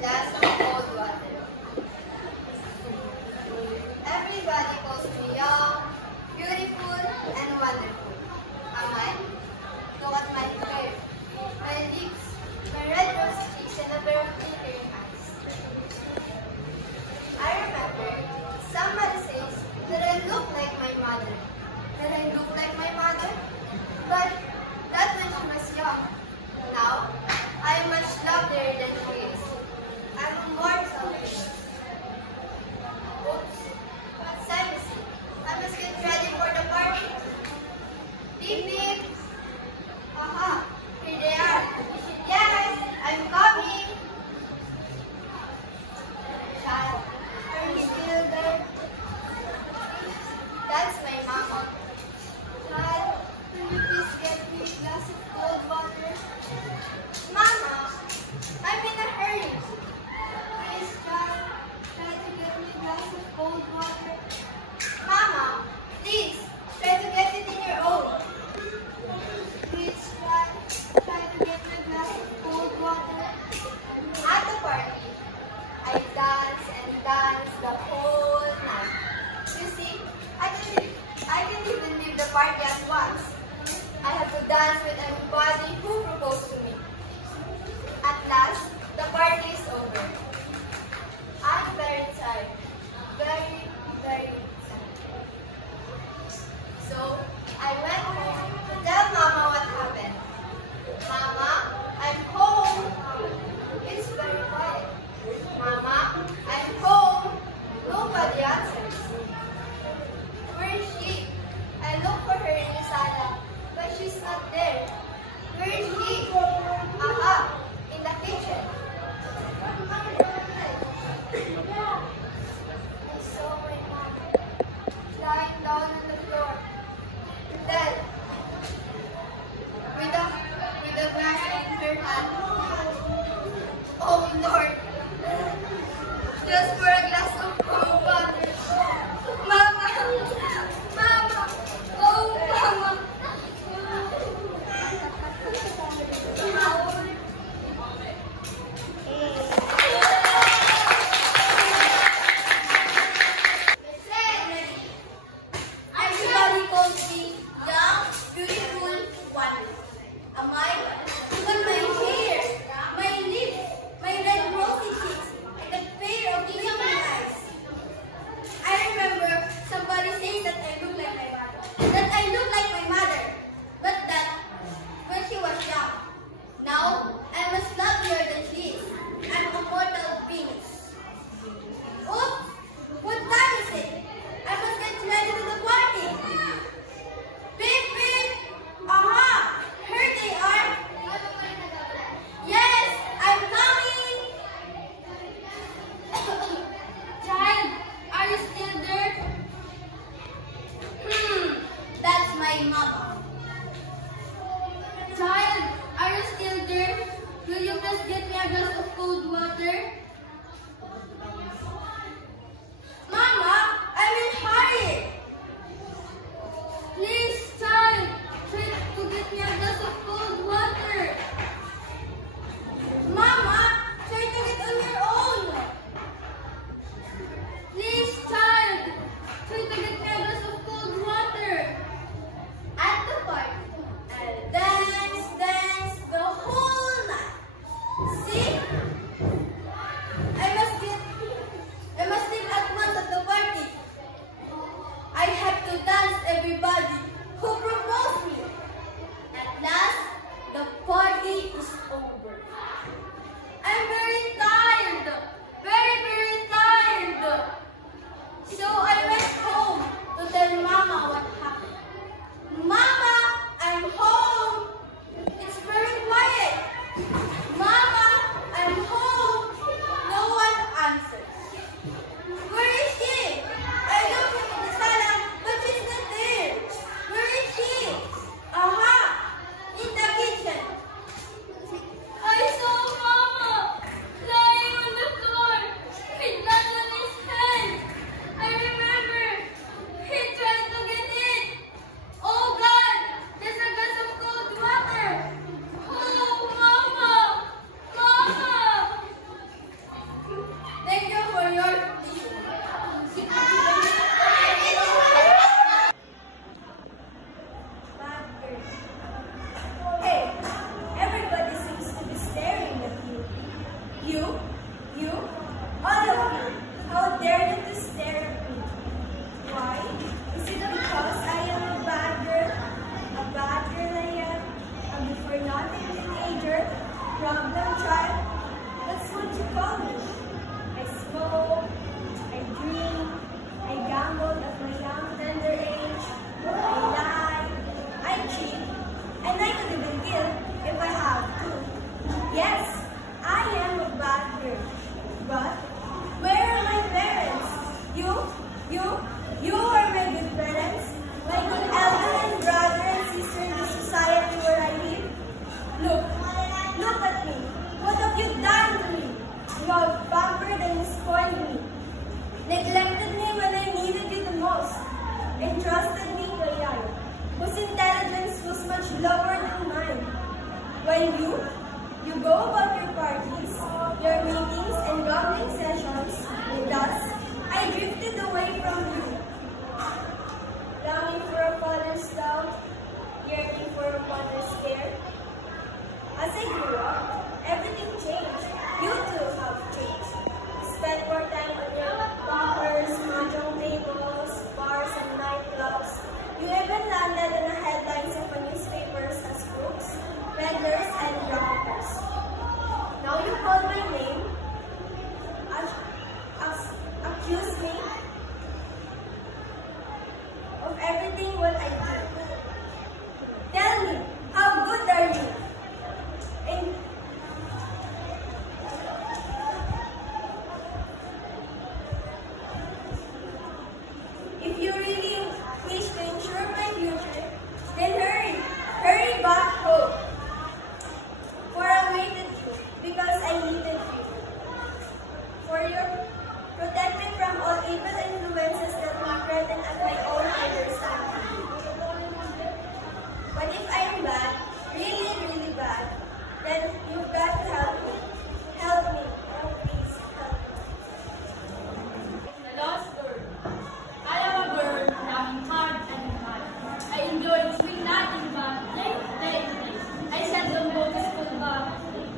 glass of cold water. Everybody calls me young, beautiful, and wonderful. Am I? Look at my hair, my lips, my red rose cheeks, and a pair of glittering eyes. I remember somebody says that I look like my mother. That I look like my mother? But that when she was young. Now, I am much lovelier than she is. I'm immortal. Oops. Seriously, I must get ready for the party. Beep beep. Aha, here they are. Yes, I'm coming. Child, are you still there? That's my mama. Child, can you please get me a glass of cold water? Mama, I'm in a hurry. Please, child, try to get me a glass of cold water. Mama, please, try to get it in your own. Please, child, try to get me a glass of cold water. At the party, I dance and dance the whole night. You see, I can't even leave the party at once. I have to dance with everybody who proposed to me. At last, the party is over. I'm very tired. Very, very tired. So, I went home to tell Mama what happened. Mama, I'm home. It's very quiet. Mama, I'm home. Nobody answers. Where is she? I look for her in the sala, but she's not there. Where is she? Aha, in the kitchen. I saw my mom lying down on the floor, dead, with a glass in her hand. Oh Lord, just for a glass of cold water. Mama, Mama, oh Mama. Everybody calls me young, beautiful, wonderful. Am I? Even my hair, my lips, my red rosy cheeks, and a pair of glittering eyes. I remember somebody saying that I look like my mother. That I look like my mother. But that when she was young. Now, I'm much lovelier than she is. I'm a mortal Venus. Oops! What time is it? I must get ready to the party. Beep beep! Aha! Here they are. Yes, I'm coming. Child, are you still there? That's my mama. Child, are you still there? Will you please get me a glass of cold water? Mama, I'm in a hurry. Please, child, try to get me a glass of cold water. Mama, try to get on your own. Please, child, try to get me a glass of cold water. At the party, I'll dance the whole night. See? I must leave at once at the party. I have to dance everybody who proposed me. At last, the party is over. I'm very tired. Very, very tired. So I went home to tell Mama what happened. Mama, I'm home. It's very quiet. Mama, I'm home. No one answers. Where is she? I look in the sala, but she's not there. Where is she? Aha! In the kitchen. I saw Mama. neglected me when I needed you the most, entrusted me to AI, whose intelligence was much lower than mine. While you go about your parties, your meetings, and gambling sessions, and thus, I drifted away from you, longing for a father's love, yearning for a mother's care. As I grew up, everything changed. You too have changed. You spent more time on your bunkers, mahjong tables, bars, and nightclubs. You even landed on the headlines of the newspapers as crooks, vendors, and drunkers. Now you call my name, accuse me of everything what I do. Tell me, how good are you? If you really wish to ensure my future, then hurry back home. For I waited you, because I needed you. For your protect me from all evil influences that may threaten at my own understanding. But if I am bad, really, really bad, then you've got to help me. Help me. Oh, please, help me. The lost girl. I am a girl running hard and hard. I enjoy doing nothing but play. I seldom go to school, but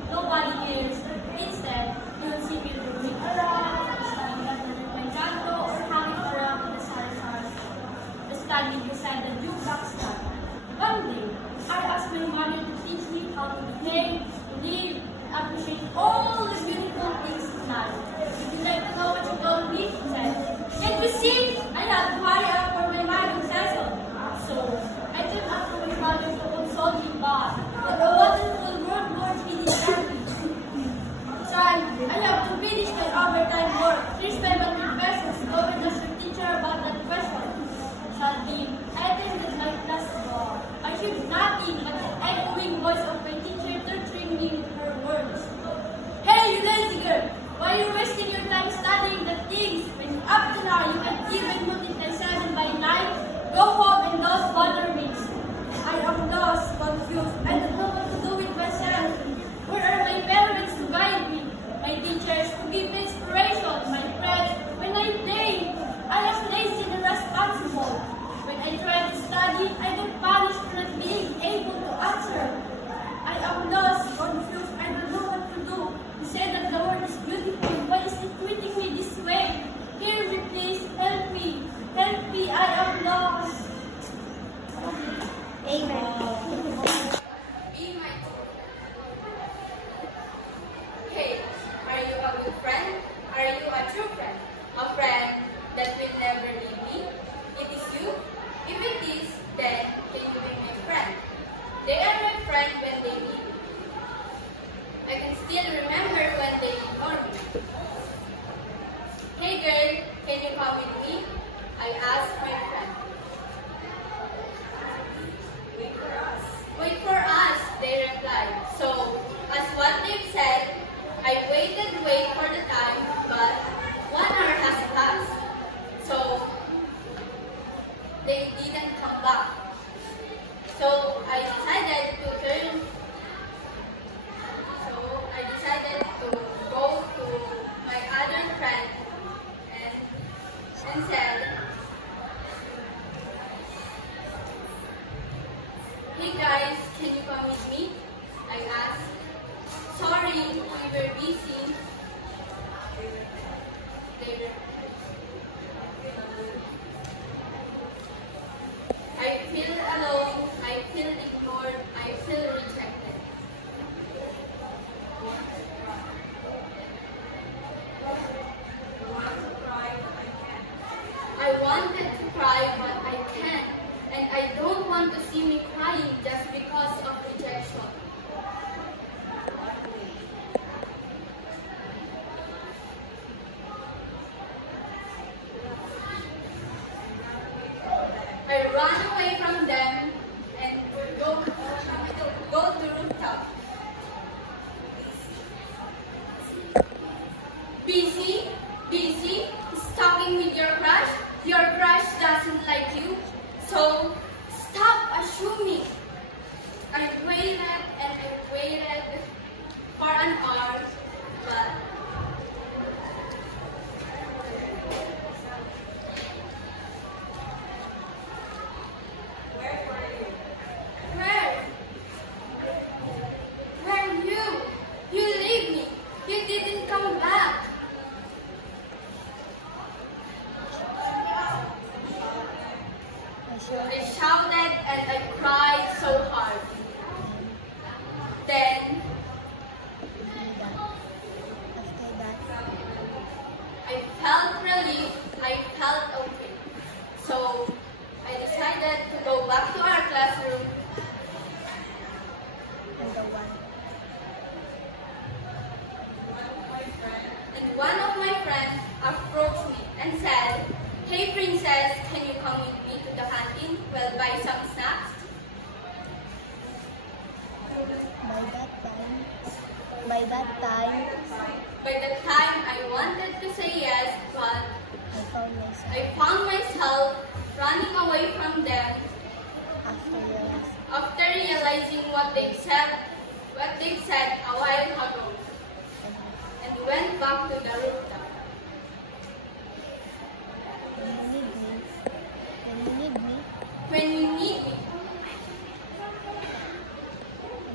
nobody cares. Instead, you'll see me roaming around, studying under my canto, or hanging around in the Sarasas, standing beside the jukebox stand. One day, I asked my mother to teach me how to behave, to live, and appreciate all the beautiful things in life. Would you like to know what she told me? She said, "Can't you see? I have to hurry up for my Bible session." So, I turned out to my mother to consult me, but a wonderful word was hidden everything. Son, I have to finish my overtime work. Here's 500 pesos. Go and ask your teacher about that question. Sadly, I attended my class, but I heard nothing but the echoing voice of my teacher torturing me with her words. "Hey, you lazy girl! Why are you wasting your time studying the things when up to now you can even multiply 7 by 9? Go home and don't bother me." I am lost, confused. I don't know what to do with myself. Where are my parents to guide me? My teachers to give me inspiration, my friends when I play. I was lazy and irresponsible. When I try to study, I get punished for not being able to answer. I am lost, confused, I don't know what to do. You say that the world is beautiful. Why is it treating me this way? Hear me, please. Help me. Help me. I am lost. Amen. Be my Hey, are you a good friend? Are you a true friend? A friend that will never leave me? It is you? If it is, then can you be my friend? They are my friend when they need me. I can still remember when they ignored me. "Hey girl, can you come with me?" I asked my friend. Wait for us, they replied. So, as what they've said, I waited for the time, but 1 hour has passed. So, they didn't come back. So, I decided to go to my other friend and said, "Hey guys, can you come with me?" I asked. "Sorry, we were busy." I feel alone, I feel ignored, I feel rejected. I wanted to cry, but I can't. And I don't want to see me crying just because of rejection. I run away from them and go to rooftop. Busy, he's talking friend approached me and said, "Hey princess, can you come with me to the canteen? We'll buy some snacks." By that time, I wanted to say yes, but I found myself I found myself running away from them after realizing what they'd said a while ago, and went back to the rooftop. when you need me, When you need me,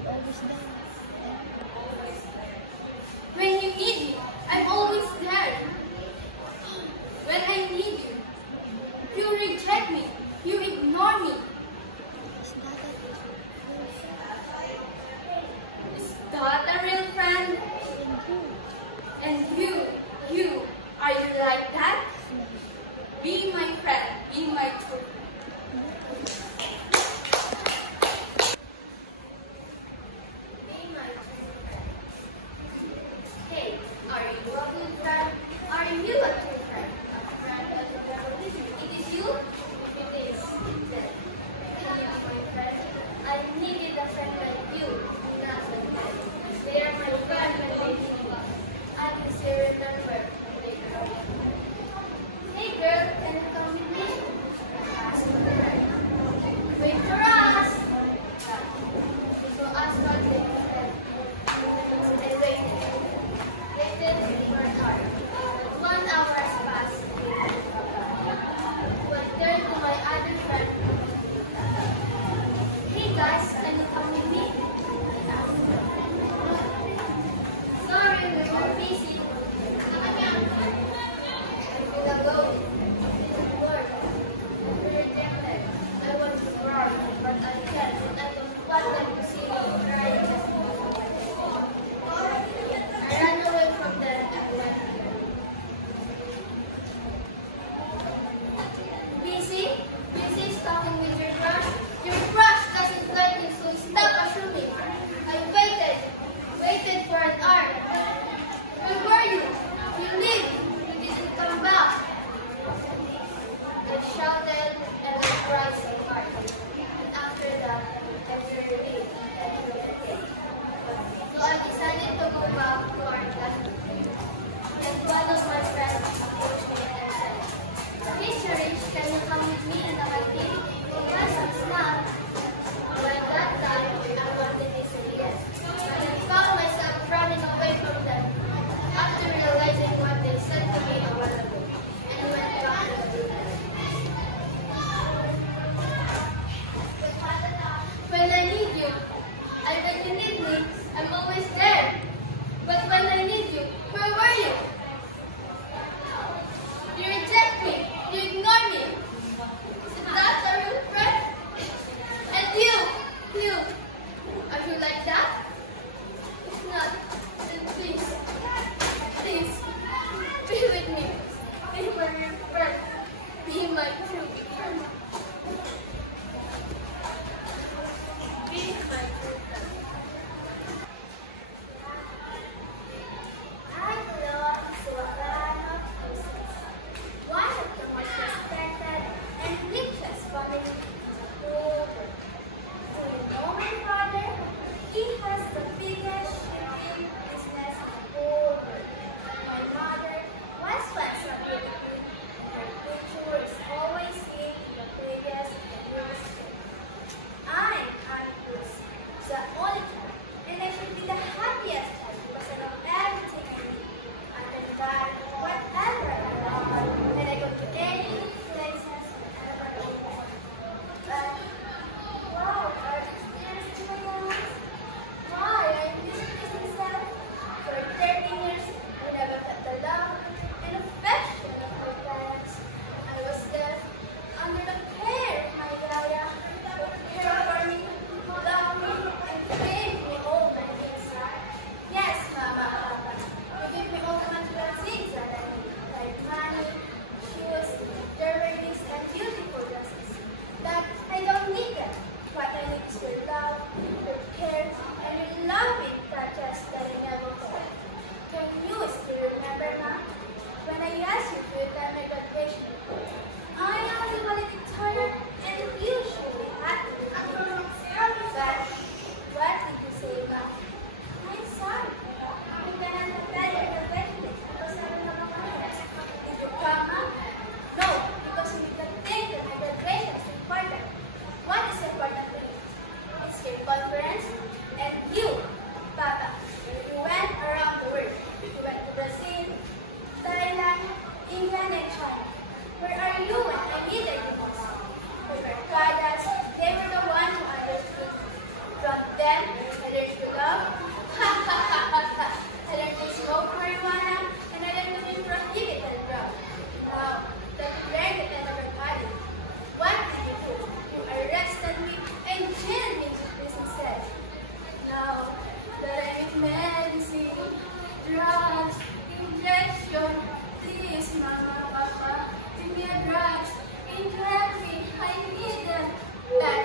I'm always there. when you need me, I'm always there. When I need you, you reject me, you ignore me. Is that a Is that a real friend? and you? And you Mama, Papa, give me a brush. Indirectly, I need them. But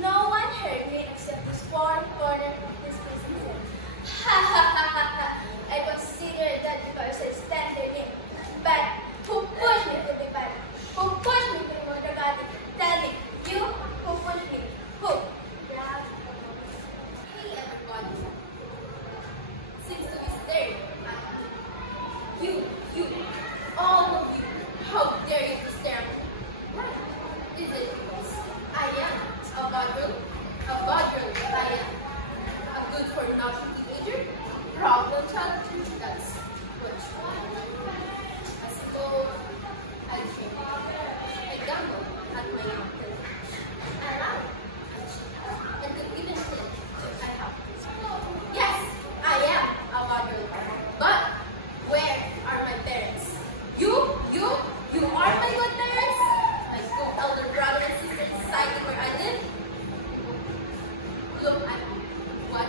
no one heard me except this four corner of this business. Ha ha ha ha ha. I consider that because I stand their name. But who pushed me to be bad? Who pushed me to be more dramatic? Tell me, you who pushed me? Who? Hey everybody. Since to this day, you, all of you, how dare you to stare at me? Why? Is it because I am a bad girl? A bad girl that I am. A good for nothing teenager? Problem child? That's what you want. I stole, I drink, I gamble at my young age. I lie, I cheat, and could even kill if I have to. Yes, I am a bad girl. But where are my parents? You are my good parents? My two elder brother and sister decided where I live? Look at what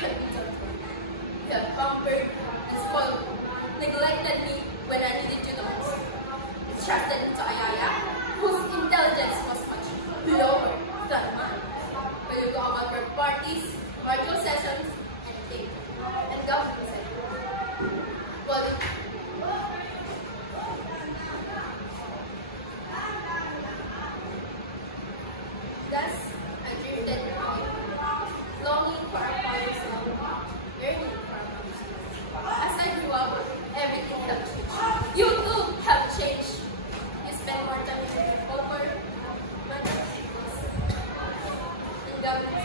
have you done for me. You have pampered and spoiled me, neglected me when I needed you the most. Trusted me to Ayaya, whose intelligence was much lower than mine. But you go about your parties, virtual sessions, and think, and government said, well, thus, I drifted away, longing for a father's love, yearning for a mother's love. As I grew up, everything had changed. You too have changed. You spend more time with your homework, money, and government.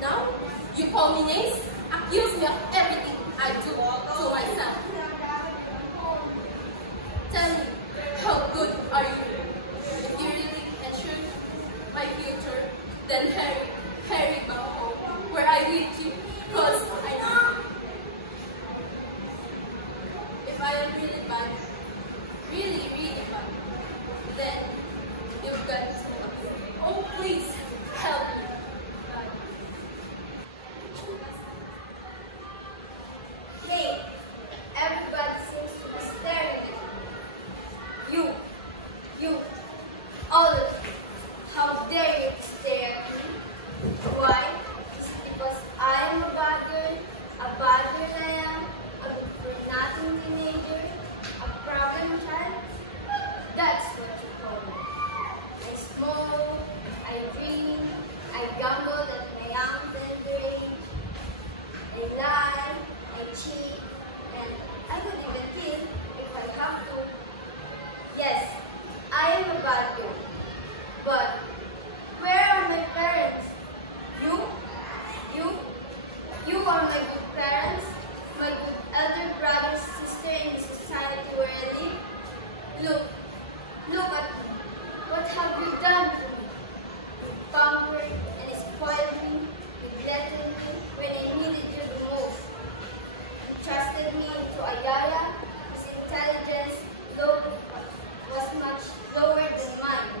Now, you call me names, accuse me of everything I do to myself. Tell me, how good are you? If you really ensure my future, then hurry back home, where I need you, because I know. If I am really bad, really bad, then you've got to help me. Oh, please, help me. Bye. Hey, everybody seems to be staring at me. You, all of you, how dare you stare at me? Why? Is it because I am a bad girl I am, a good-for-nothing teenager, a problem child? That's what you call me. I smoke, I drink, I gamble at my young tender age, I lie, I cheat, and I could even kill if I have to. Yes, I am a bad girl. But where are my parents? You are my good parents, my good elder brother, sister in the society where I live. Look at me. What have you done to me? You pampered and spoiled me, neglected me when I needed you the most. You trusted me to Ayaya, whose intelligence was much lower than mine.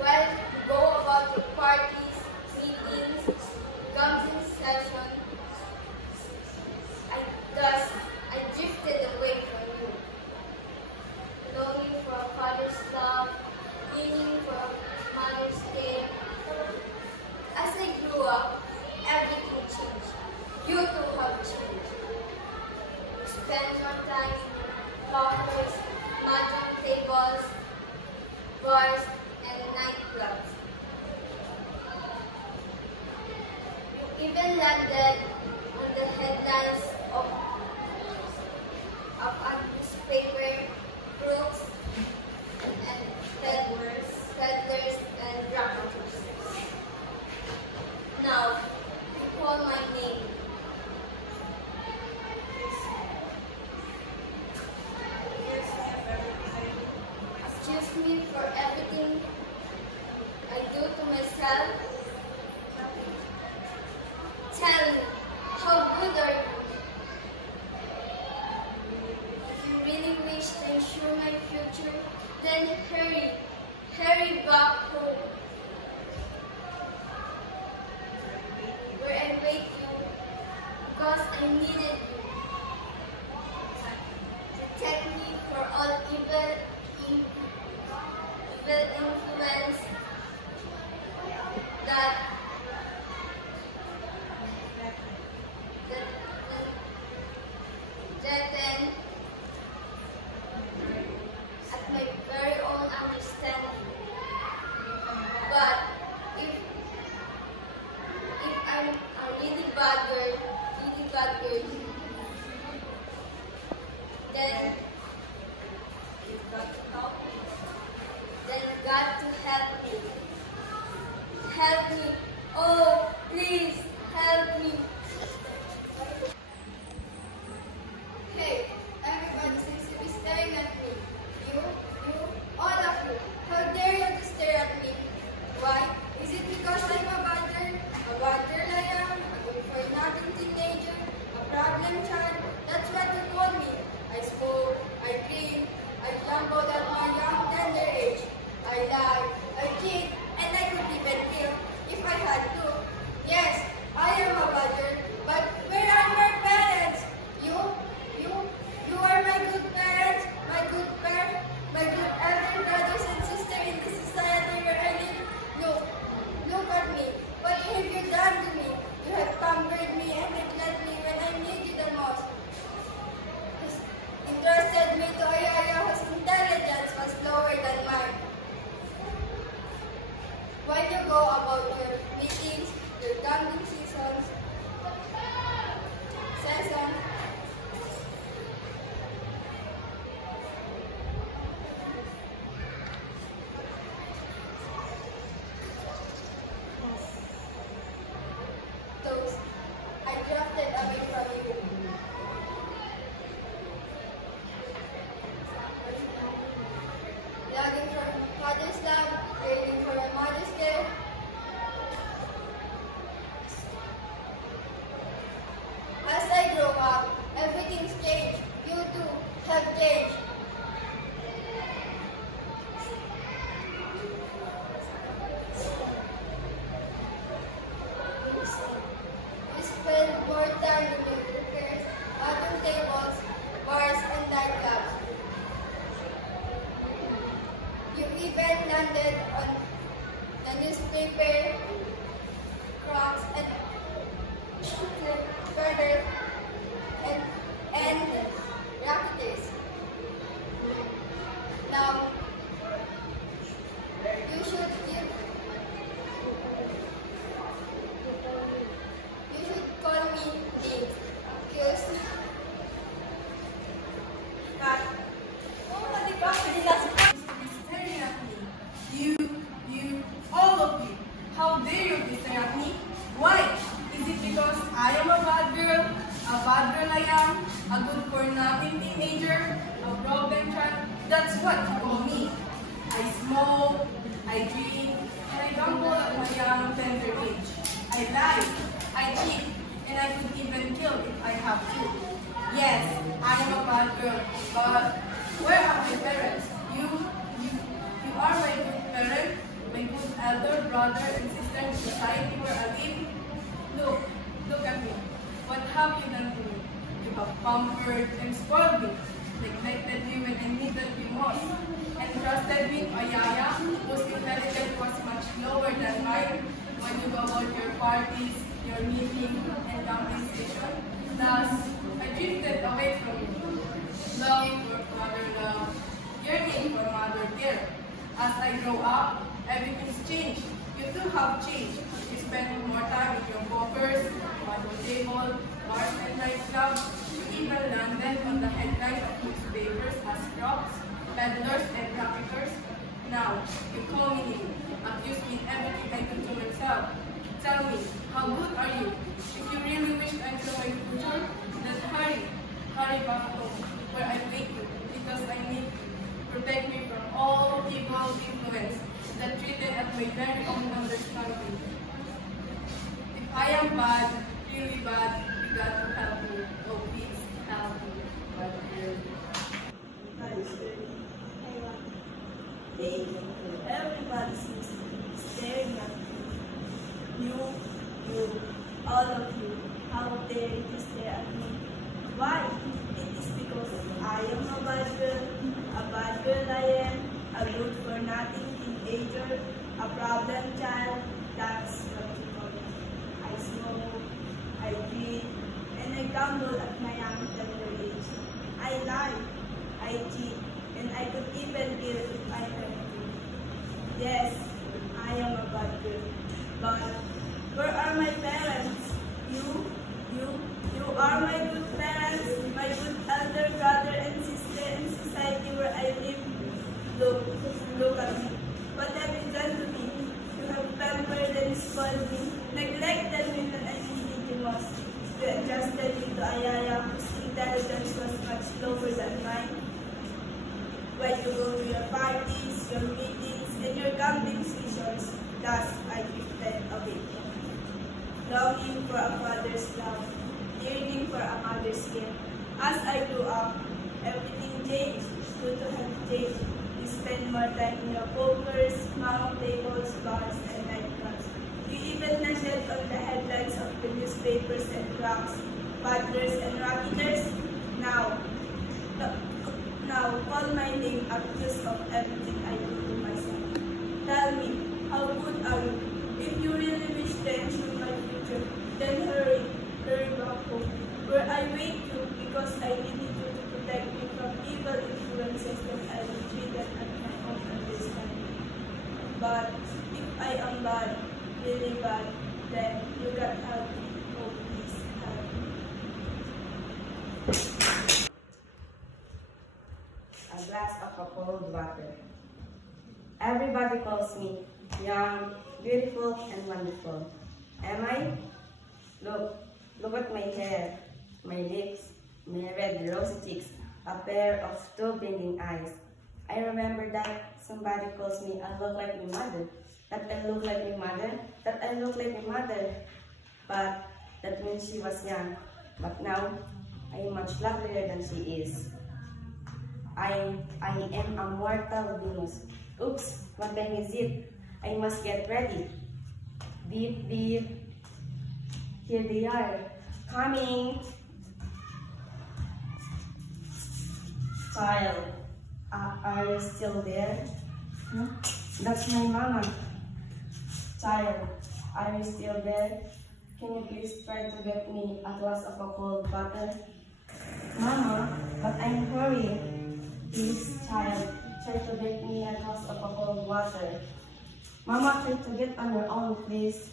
Well, you go about your parties, meetings, counseling sessions. I drifted away from you, longing for a father's love, yearning for a mother's care. As I grew up, everything changed. You too have changed. You spend more time in lockers, mahjong tables, bars, and nightclubs. You even landed on the headlines of a newspaper, crooks, and peddlers, and racketers. Now, you call my name. Accuse me for everything I do to myself. Tell me, how good are you? If you really wish to ensure my future, then hurry back home, where I wait you that then at my very own understanding. But if I'm a really bad girl, then you've got to help me. Then you got to help me. Help me. Oh, please help me. Hey, everybody seems to be staring at me. You, all of you. How dare you to stare at me? Why? Is it because I'm a bad girl? A bad girl I am? A good-for-nothing teenager? A problem child? That's what you call me. I smoke, I drink, I gamble at my young tender age. I lie, I cheat, and I could even kill if I had to. Yes, I am a bad girl, but where are my parents? You are my good parents, my good elder brothers and sisters in the society where I live. Look at me. What have you done to me? You have pampered me and neglected me when I need you the most. Entrusted me to a yaya whose intelligence was lower than mine. When you go about your meetings, your gambling sessions, those I drafted away from you. Longing for father's love, waiting for a mother's care. As I grow up, everything's changed. You too have changed. You spend more time in your hookers, autumn tables, bars, and nightclubs. You even landed on the newspaper, crocs, and burgers, and racketeers. Now, you should call me names, because Staring at me. You, all of you. How dare you be staring at me? Why? Is it because I am a bad girl? A bad girl I am? A good-for-nothing teenager? A problem child? That's what you call me. I smoke, I drink, and I gamble at my young tender age. I lie, I cheat, and I could even kill if I have to. Yes, I am a bad girl, but where are my parents? You are my good parent, my good elder brother and sister in society where I live. Look at me. What have you done to me? You have pampered and spoiled me, neglected me when I needed you most, and trusted me a yaya whose intelligence was much lower than mine when you go about your parties, your meetings, and compensation. Thus, I drifted away from you, longing for mother love, yearning for mother care. As I grow up, everything's changed. You too have changed. You spend more time with your poppers, bottle table, bars and nightclubs. You even landed on the headlines of newspapers as crooks, peddlers, and traffickers. Now, you call me name, accuse me in everything I do to myself. Tell me, how good are you? If you really wish to enter my future, then hurry back home, where I wait you, because I need you. Protect me from all evil influence that treated at my very own understanding. If I am bad, really bad, you got to help me. Oh, please help me. Hey, everybody seems to be staring at me. You, all of you, how dare you to stare at me? Why? It is because I am a bad girl I am, a good-for-nothing teenager, a problem child. That's humble at my young tender age. I lie, I cheat, and I could even kill if I had to. Yes, I am a bad girl. But where are my parents? You are my good parents, my good elder brother and sister in society where I live. Look at me. What have you done to me? You have pampered and spoiled me, neglected me when I needed you most. You adjusted me to Ayaya, whose intelligence was much lower than mine. When you go to your parties, your meetings, and your gambling sessions, thus I drifted away from you. Longing for a father's love, yearning for a mother's care. As I grew up, everything changed, good to have changed. You spend more time in your pokers, mount tables, bars, and nightclubs. You even nestled on the headlines of the newspapers and crowds, paddlers and racketeers. Now, call my name accused of everything I do to myself. Tell me, how good are you? If you really wish to ensure my future, then hurry back home, where I wait you because I needed you to protect me from evil influences that I was treated at my own understanding. But if I am bad, really bad, then you can help me. Oh, please help me. A glass of a cold water. Everybody calls me young, beautiful, and wonderful. Am I? Look at my hair, my lips, my red rosy cheeks, a pair of two blinking eyes. I remember that somebody calls me I look like my mother, that I look like my mother, that I look like my mother. But that when she was young. But now, I am much lovelier than she is. I am a mortal Venus. Oops, what time is it? I must get ready. Beep, beep. Here they are. Coming. Child, are you still there? Huh? That's my mama. Child, are you still there? Can you please try to get me a glass of a cold water? Mama, but I'm hurrying. Please, child, try to get me a glass of a cold water. Mama, try to get on your own, please.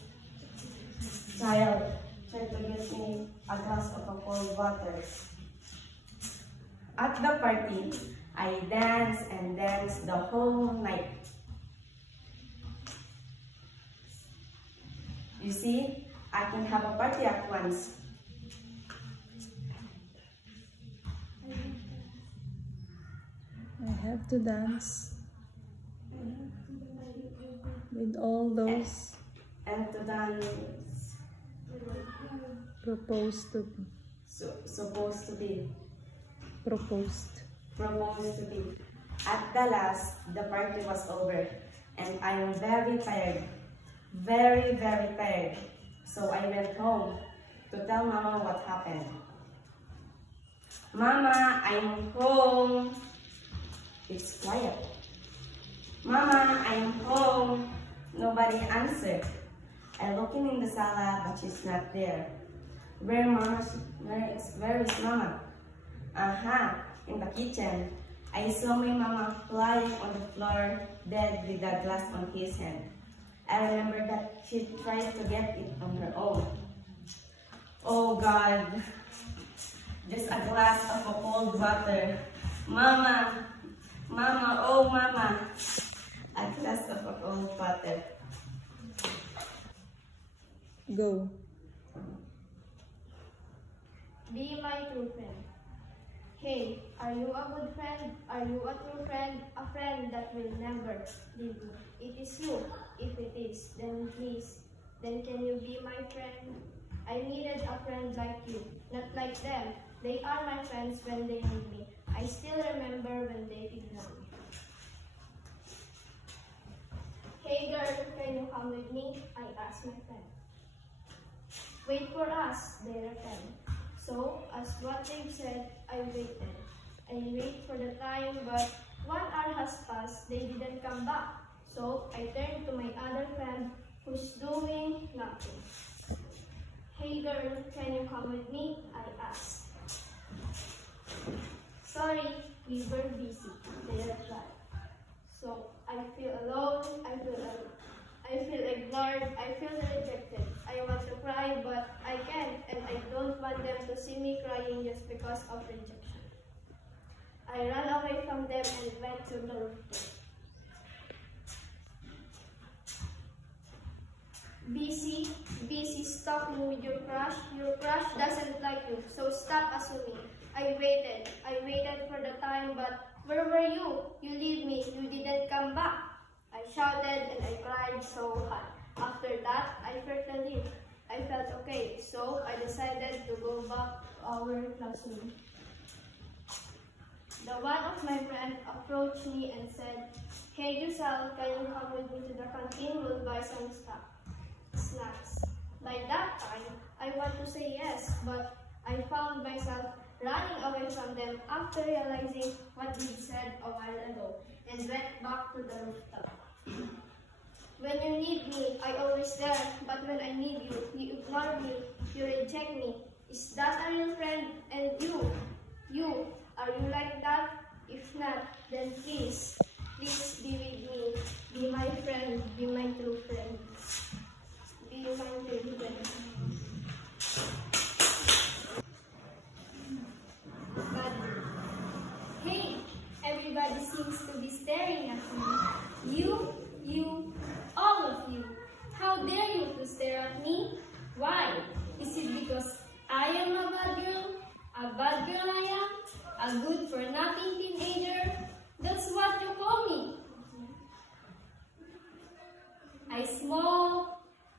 Child, try to get me a glass of a cold water. At the party, I dance and dance the whole night. You see, I can have a party at once. I have to dance with all those And to dance supposed to be. At the last, the party was over, and I am very tired, very tired. So I went home to tell Mama what happened. Mama, I'm home. It's quiet. Mama, I'm home. Nobody answered. I looking in the sala, but she's not there. Where is Mama? Aha, in the kitchen. I saw my mama lying on the floor, dead with a glass on his hand. I remember that she tried to get it on her own. Oh God, just a glass of a cold water. Mama, oh Mama, a glass of a cold water. Go. Be my true friend. Hey, are you a good friend? Are you a true friend? A friend that will never leave me. It is you. If it is, then please, then can you be my friend? I needed a friend like you, not like them. They are my friends when they need me. I still remember when they ignored me. Hey girl, can you come with me? I asked my friend. Wait for us, they returned. So, as what they said, I waited. I waited for the time, but 1 hour has passed, they didn't come back. So, I turned to my other friend, who's doing nothing. Hey girl, can you come with me? I asked. feel rejected. I want to cry, but I can't, and I don't want them to see me crying just because of rejection. I ran away from them and went to the rooftop. BC, stop me with your crush. Your crush doesn't like you, so stop assuming. I waited for the time, but where were you? You leave me, you didn't come back. I shouted and I cried so hard. After that, I felt relief. I felt okay, so I decided to go back to our classroom. The one of my friends approached me and said, "Hey Giselle, can you come with me to the canteen? We'll buy some snacks." By that time, I want to say yes, but I found myself running away from them after realizing what we said a while ago and went back to the rooftop. When you need me, I always there, but when I need you, you ignore me, you reject me. Is that a real friend? And you, are you like that? If not, then please be with me. Be my friend, be my true friend. Be my true friend. But hey, everybody seems to be staring at me. You, all of you. How dare you to stare at me? Why? Is it because I am a bad girl? A bad girl I am? A good-for-nothing teenager? That's what you call me. I smoke,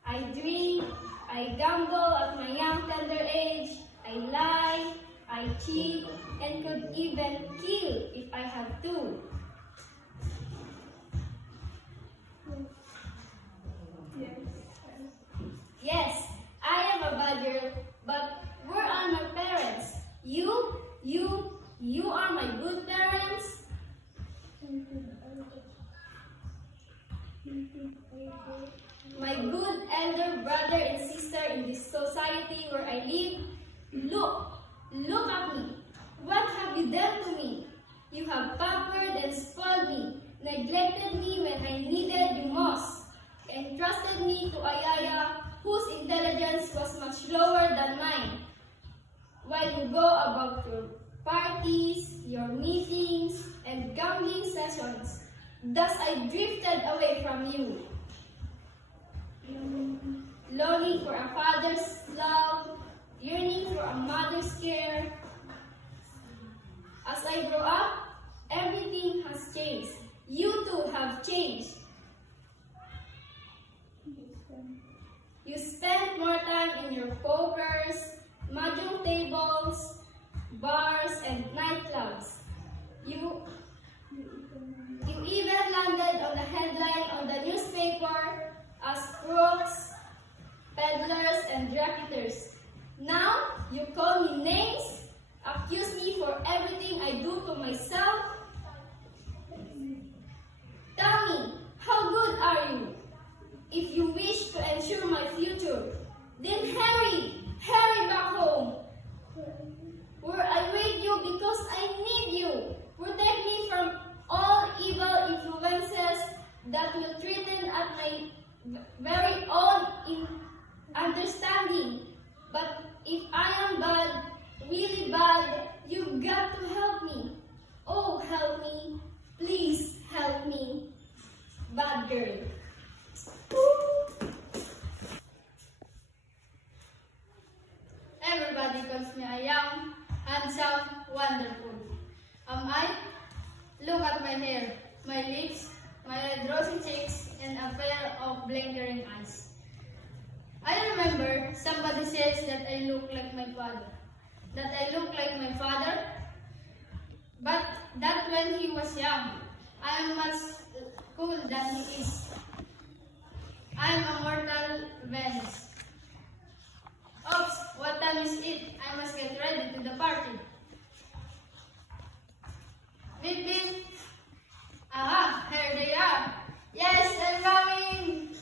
I drink, I gamble at my young tender age, I lie, I cheat, and could even kill if I had to. Yes, I am a bad girl, but where are my parents? You are my good parents? My good elder brother and sister in this society where I live. Look at me. What have you done to me? You have pampered and spoiled me, neglected me when I needed you most, entrusted me to Ayaya, whose intelligence was much lower than mine. While you go about your parties, your meetings, and gambling sessions, thus I drifted away from you. Longing for a father's love, yearning for a mother's care. As I grow up, everything has changed. You too have changed. You spend more time in your pokers, mahjong tables, bars, and nightclubs. You even landed on the headline on the newspaper as crooks, peddlers, and racketers. Now, you call me names, accuse me for everything I do to myself. Tell me, how good are you? If you wish to ensure my future, then hurry back home, where I wait you because I need you. Protect me from all evil influences that will threaten at my very own understanding. But if I am bad, really bad, you've got to help me. Oh, help me. Please help me. Bad girl. Everybody calls me a young, handsome, wonderful. Am I? Look at my hair, my lips, my red rosy cheeks, and a pair of blinkering eyes. I remember somebody says that I look like my father. But that when he was young, I am much cool than he is. I am a mortal Venus. Oops, what time is it? I must get ready to the party. Beep beep. Aha, here they are. Yes, I'm coming.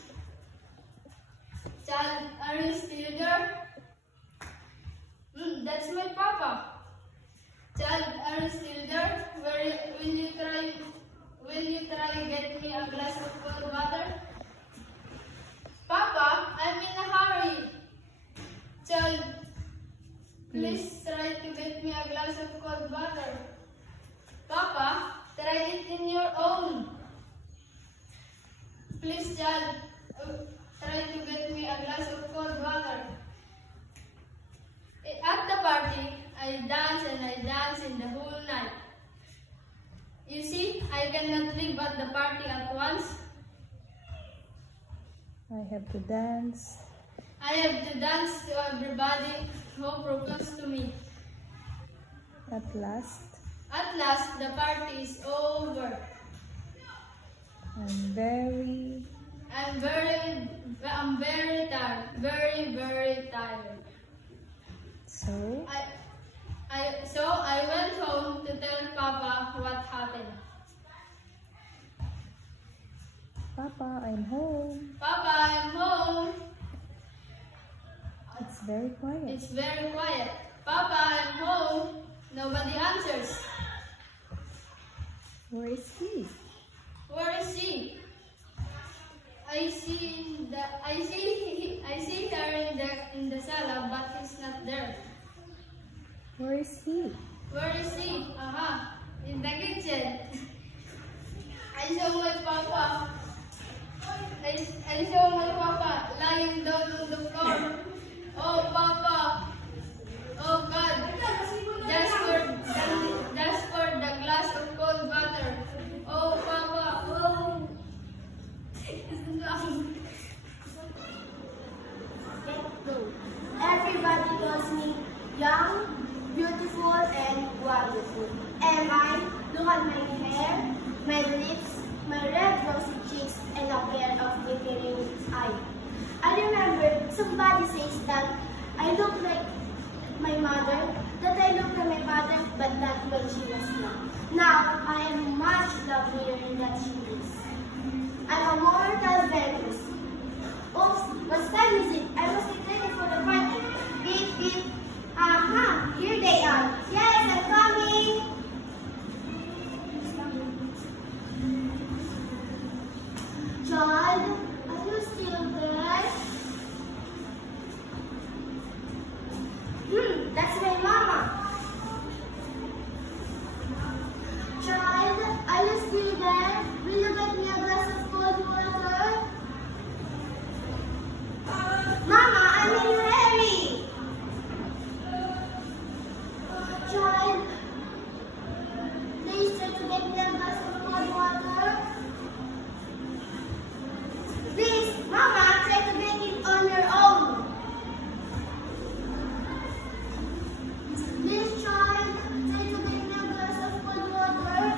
Child, are you still there? That's my papa. Child, are you still there? Will you try get me a glass of cold water? Papa, have to dance. I have to dance to everybody who proposes to me. At last, The party is over. I'm very tired. Very tired. so. So I went home to tell Papa what happened. Papa, I'm home. Papa, I'm home. It's very quiet. It's very quiet. Papa, I'm home. Nobody answers. Where is he? Where is he? I see her in the sala, but he's not there. Where is he? Where is he? Aha, in the kitchen. I saw my papa. I saw my papa lying down on the floor. Oh, Papa. Oh, God. Just for the glass of cold water. Oh, Papa. Oh. Everybody calls me young, beautiful, and wonderful. Am I? Look at my hair, my lips, my red rosy cheeks, and a pair of glittering eyes. I remember somebody says that I look like my mother, that I look like my father, but not when she was young. Now, I am much lovelier than she is. I'm a mortal Venus. Oops, what time is it? I was excited for the party. Beep, beep. Aha, here they are. Yes, I'm coming. John, are you still there? That's my mama. Child, are you still there? Will you get me a glass of cold water? Mama, I'm in a hurry. Child, please try to get me a glass of cold water. Please, Mama, try to get it on your own. Please, child, try to get me a glass of cold water.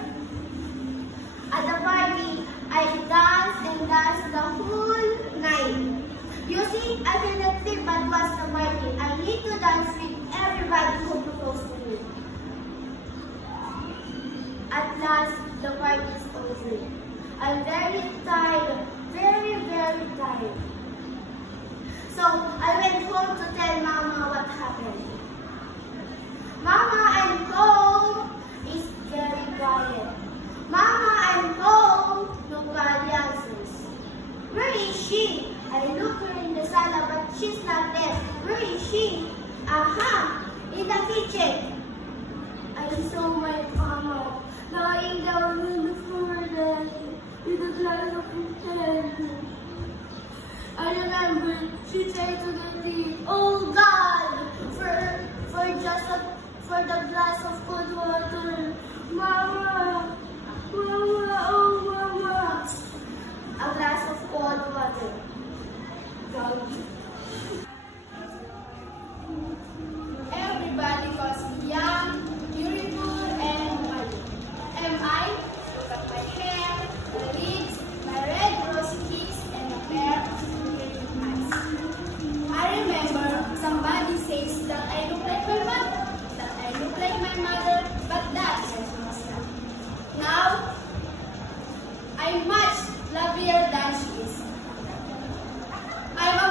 At the party, I danced and danced the whole night. You see, I cannot live but watch the party. I need to dance with everybody who proposed to me. At last, the party is over. I'm very tired, very tired. So, I went home to tell Mama what happened. Mama, I'm home. It's very quiet. Mama, I'm home. Nobody answers. Where is she? I look her in the sala, but she's not there. Where is she? Aha! In the kitchen. I saw my mama lying down on the floor there with a glass of candy. I remember she tried to get me. Oh God! For the glass of cold water. Mama! Mama! Oh Mama! A glass of cold water. Everybody calls me young, beautiful, and mighty. Am I? Look at my hair, my lips, my red rosy cheeks, and a pair of glittering eyes. I remember somebody says that I look like my mother, but that's now I'm much lovelier than she is. I'm a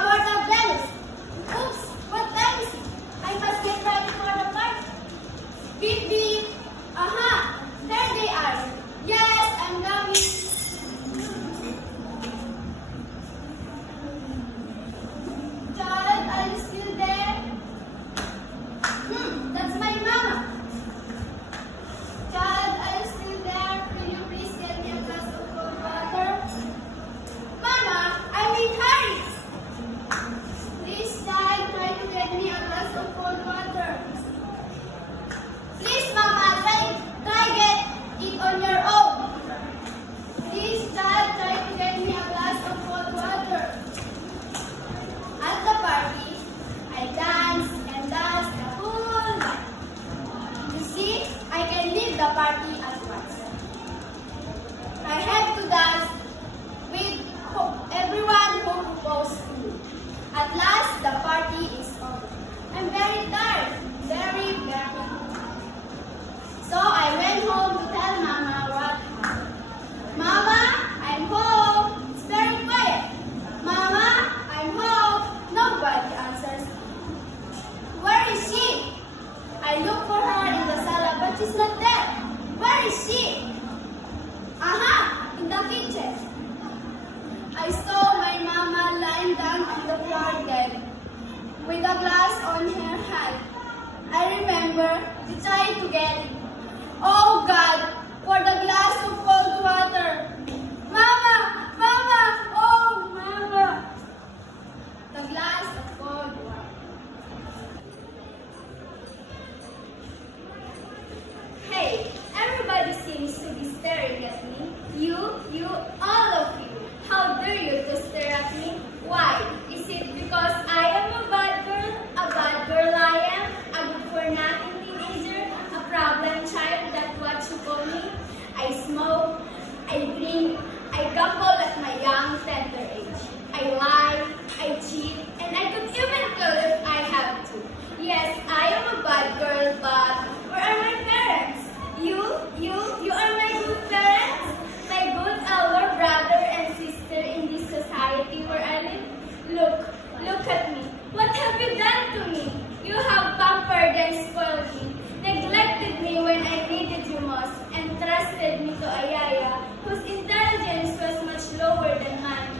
Look at me. What have you done to me? You have pampered and spoiled me, neglected me when I needed you most, and trusted me to a yaya whose intelligence was much lower than mine.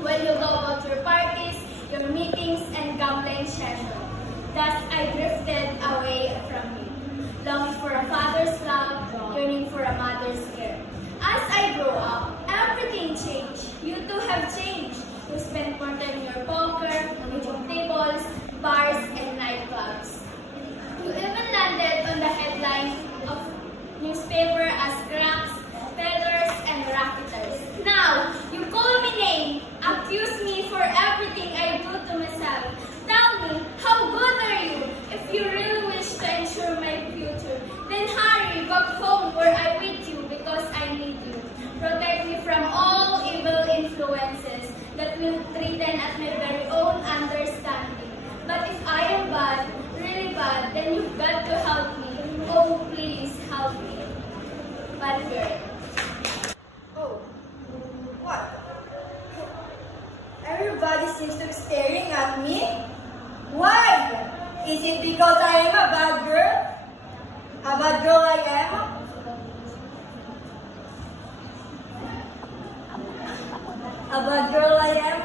When you go about your parties, your meetings, and gambling sessions, thus I drifted away from you, longing for a father's love, yearning for a mother's care. As I grow up, everything changed. You too have changed. You spend more time in your poker, video tables, bars, and nightclubs. You even landed on the headlines of newspaper as cracks, peddlers, and racketeers. Now, you call me name, accuse me for everything I do to myself. Tell me, how good are you? If you really wish to ensure my future, then hurry back home where I with you because I need you. Protect me from all evil influences that will threaten at my very own understanding. But if I am bad, really bad, then you've got to help me. Oh, please help me. Bad girl. Oh, what? Everybody seems to be staring at me. Why? Is it because I am a bad girl? A bad girl I am? A bad girl I am?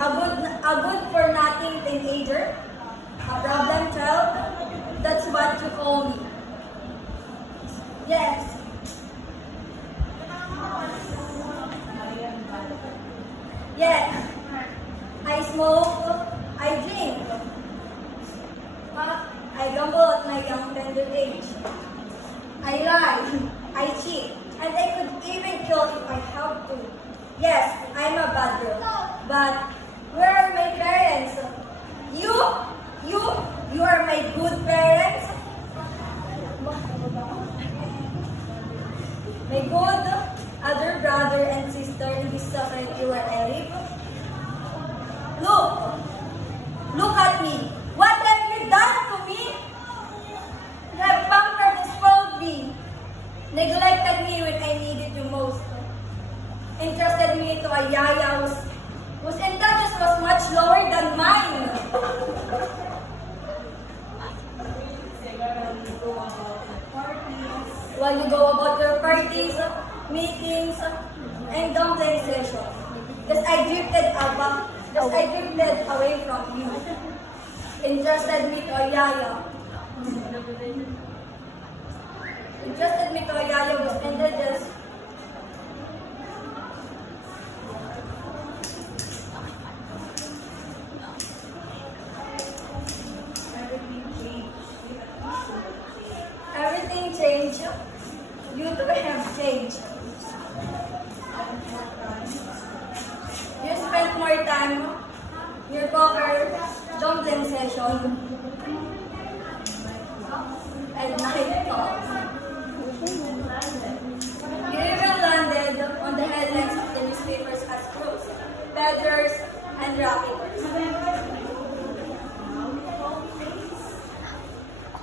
A good for nothing teenager? A problem child? That's what you call me. Yes. Yes. I smoke, I drink. I gamble at my young tender age. I lie, I cheat, and I could even kill if I have to. Yes, I'm a bad girl. But where are my parents? You are my good parents? My good other brother and sister in this society where I live? Look at me. What have you done to me? You have pampered and spoiled me, neglected me when I needed you most, entrusted me to a yaya whose intelligence was much lower than mine. While you go about your parties, meetings, and gambling sessions, because I drifted away from you, entrusted me to a yaya. Entrusted me to a yaya whose intelligence everything changed. You too have changed. You spent more time in your poker, gambling session, and nightclubs. You even landed on the headlines of the newspapers as crooks, peddlers, and racketeers.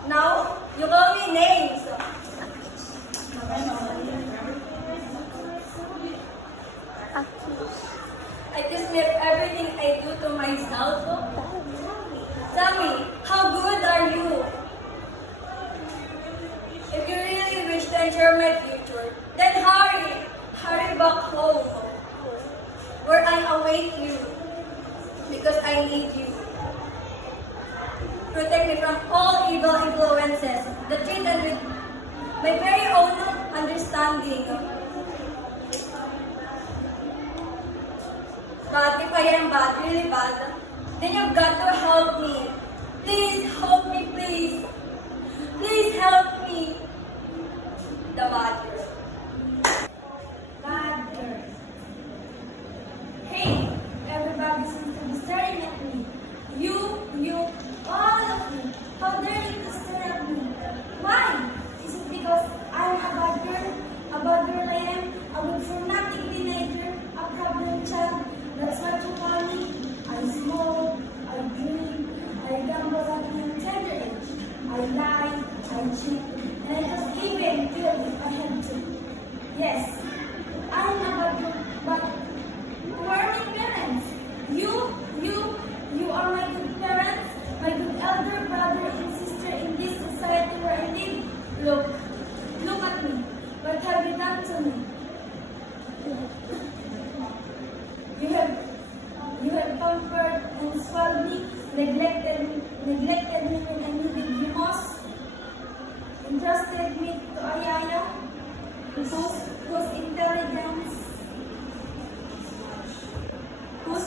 Now, you call me names. Accuse me of everything I do to myself. Tell me, how good are you? If you really wish to ensure my future, then hurry back home, where I await you, because I need you. Protect me from all evil influences that threaten with my very own understanding. But if I am bad, really bad, then you've got to help me. Please help me, please. Please help me. The bad girl. Bad girl. Hey, everybody seems to be staring at me. You, all of you. How dare you to stare at me? Why? Is it because I'm a bad girl? A bad girl I am? A good for nothing teenager? A problem child? That's what you call me? I smoke, I drink, I gamble at my tender age. I lie, I cheat, and I just even kill if I had to. spoiled me, neglected me when I needed you most, entrusted me to a yaya whose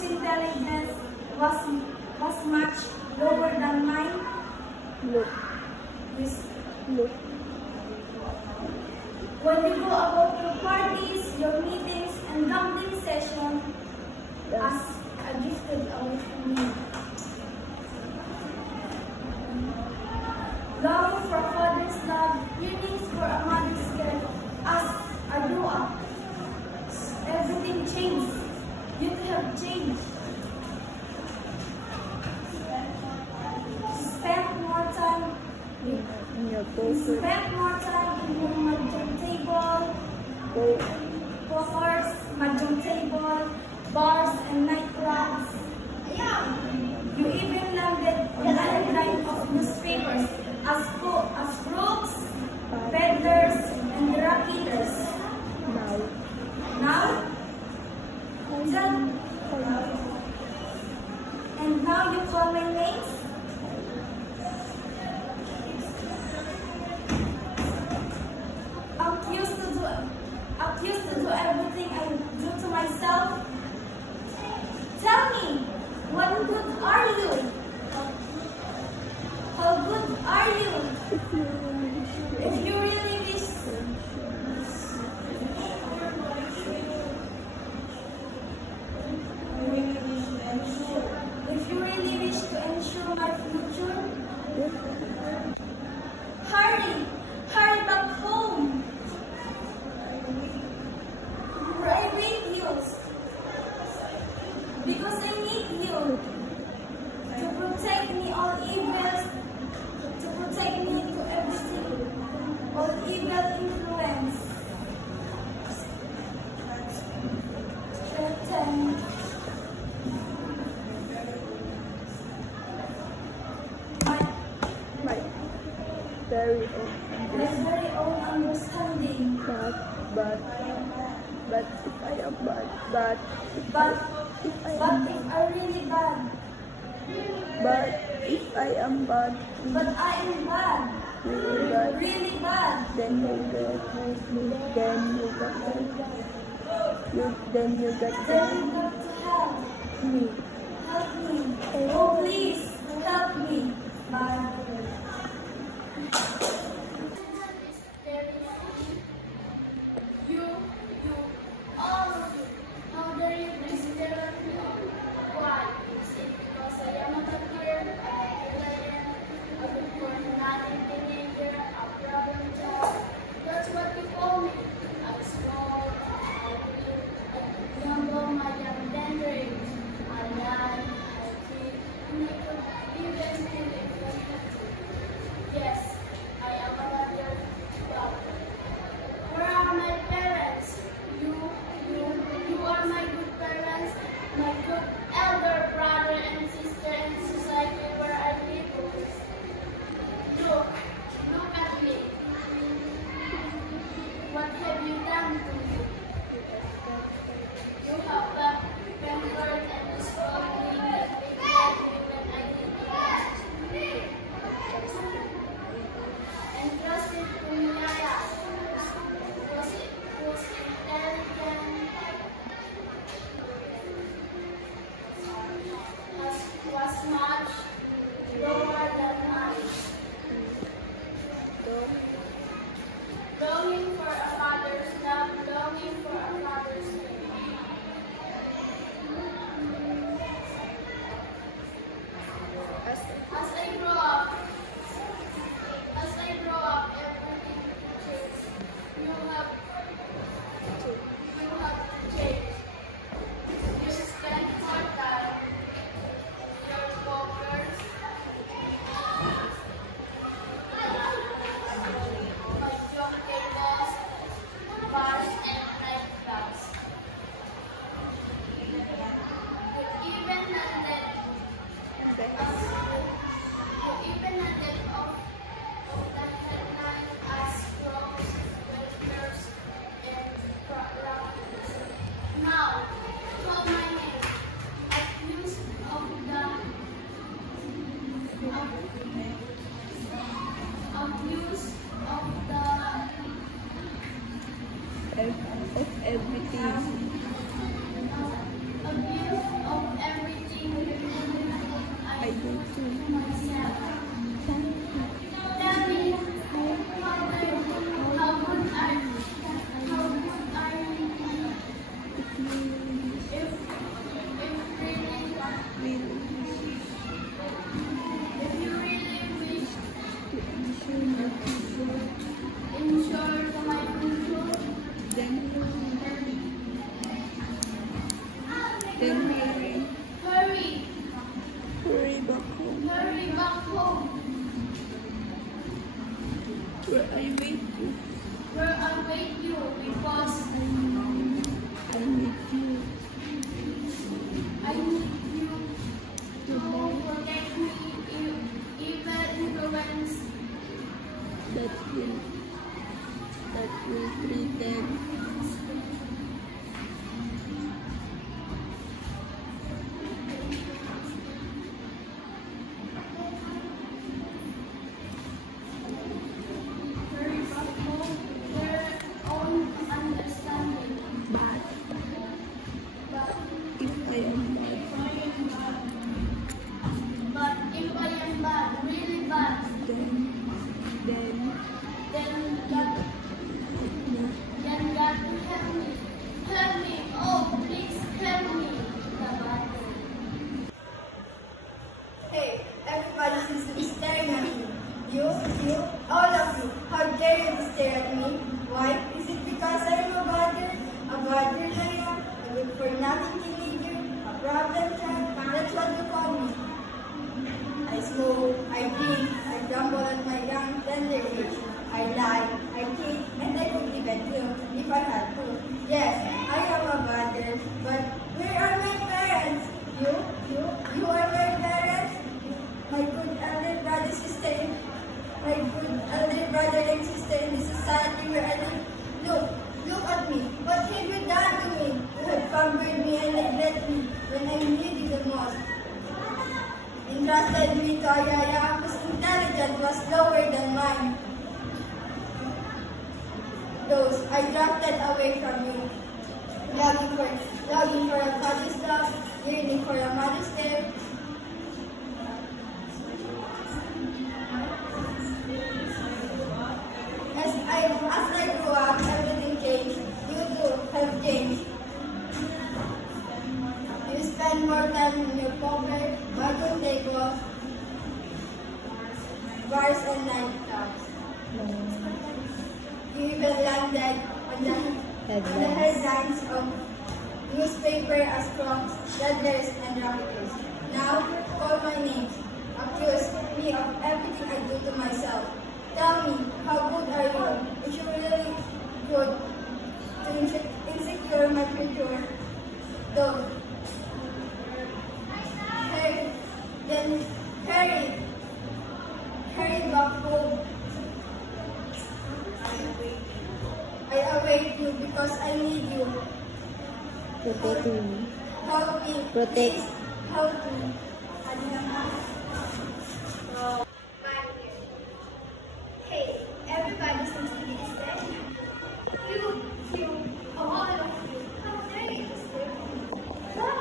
intelligence was much lower than mine. Look. Look. When you go about your parties, your meetings, and gambling sessions, as a gifted away from me. Longing for a father's love, yearnings for a mother's care. As I grew up, everything changed. You have changed. Spent more time In your Spend more time in your mahjong table, pokers, mahjong table, bars, and nightclubs. You even landed on the line of newspapers as crooks, peddlers, and drug killers. Now, and now you call my names? Accused to do everything I do to myself. Tell me, what good are you? How good are you? If you really wish, to ensure my future, hurry back home. I need you because I need you to protect me all evils, to protect me to everything, all evil influence. My very own understanding. But if I am bad, if I really bad, but if I am bad, but I am bad, really bad, then you get me, then you got to help me. Help me. Oh, please, help me. Bye. You, all of you, how dare you bring stare at me? Why? Is it because I am a good girl, a liar, a good for nothing teenager, a problem child? That's what you call me. I'm small, ugly, a young girl, my young dangerous. I lie, I cheat, and I could even steal it from you. rich. I lie, I cheat, and I could even kill if I had to. Yes, I am a bad girl, but where are my parents? You are my parents? My good elder brother, sister, my good elder brother and sister in the society where I live. Look at me. What have you done to me? You have pampered me and neglected me when I needed the most. Entrusted me to a yaya whose intelligence was lower than mine. Those I drafted away from you. Longing for a father's love, yearning for a mother's care. As I grew up, everything changed. You too have changed. You spend more time in your pocket, wagon tables, bars and nightclubs. You even landed on the headlines of newspaper as crooks, peddlers, and racketers. Now, call my names. Accuse me of everything I do to myself. Tell me, how good are you? If you really good to insecure my future, don't. Then hurry back home. I await you because I need you. Protect me. Help me. Protect. Please help me. Hey, everybody seems to be staring at you. All of you. How dare you disturb me? Why?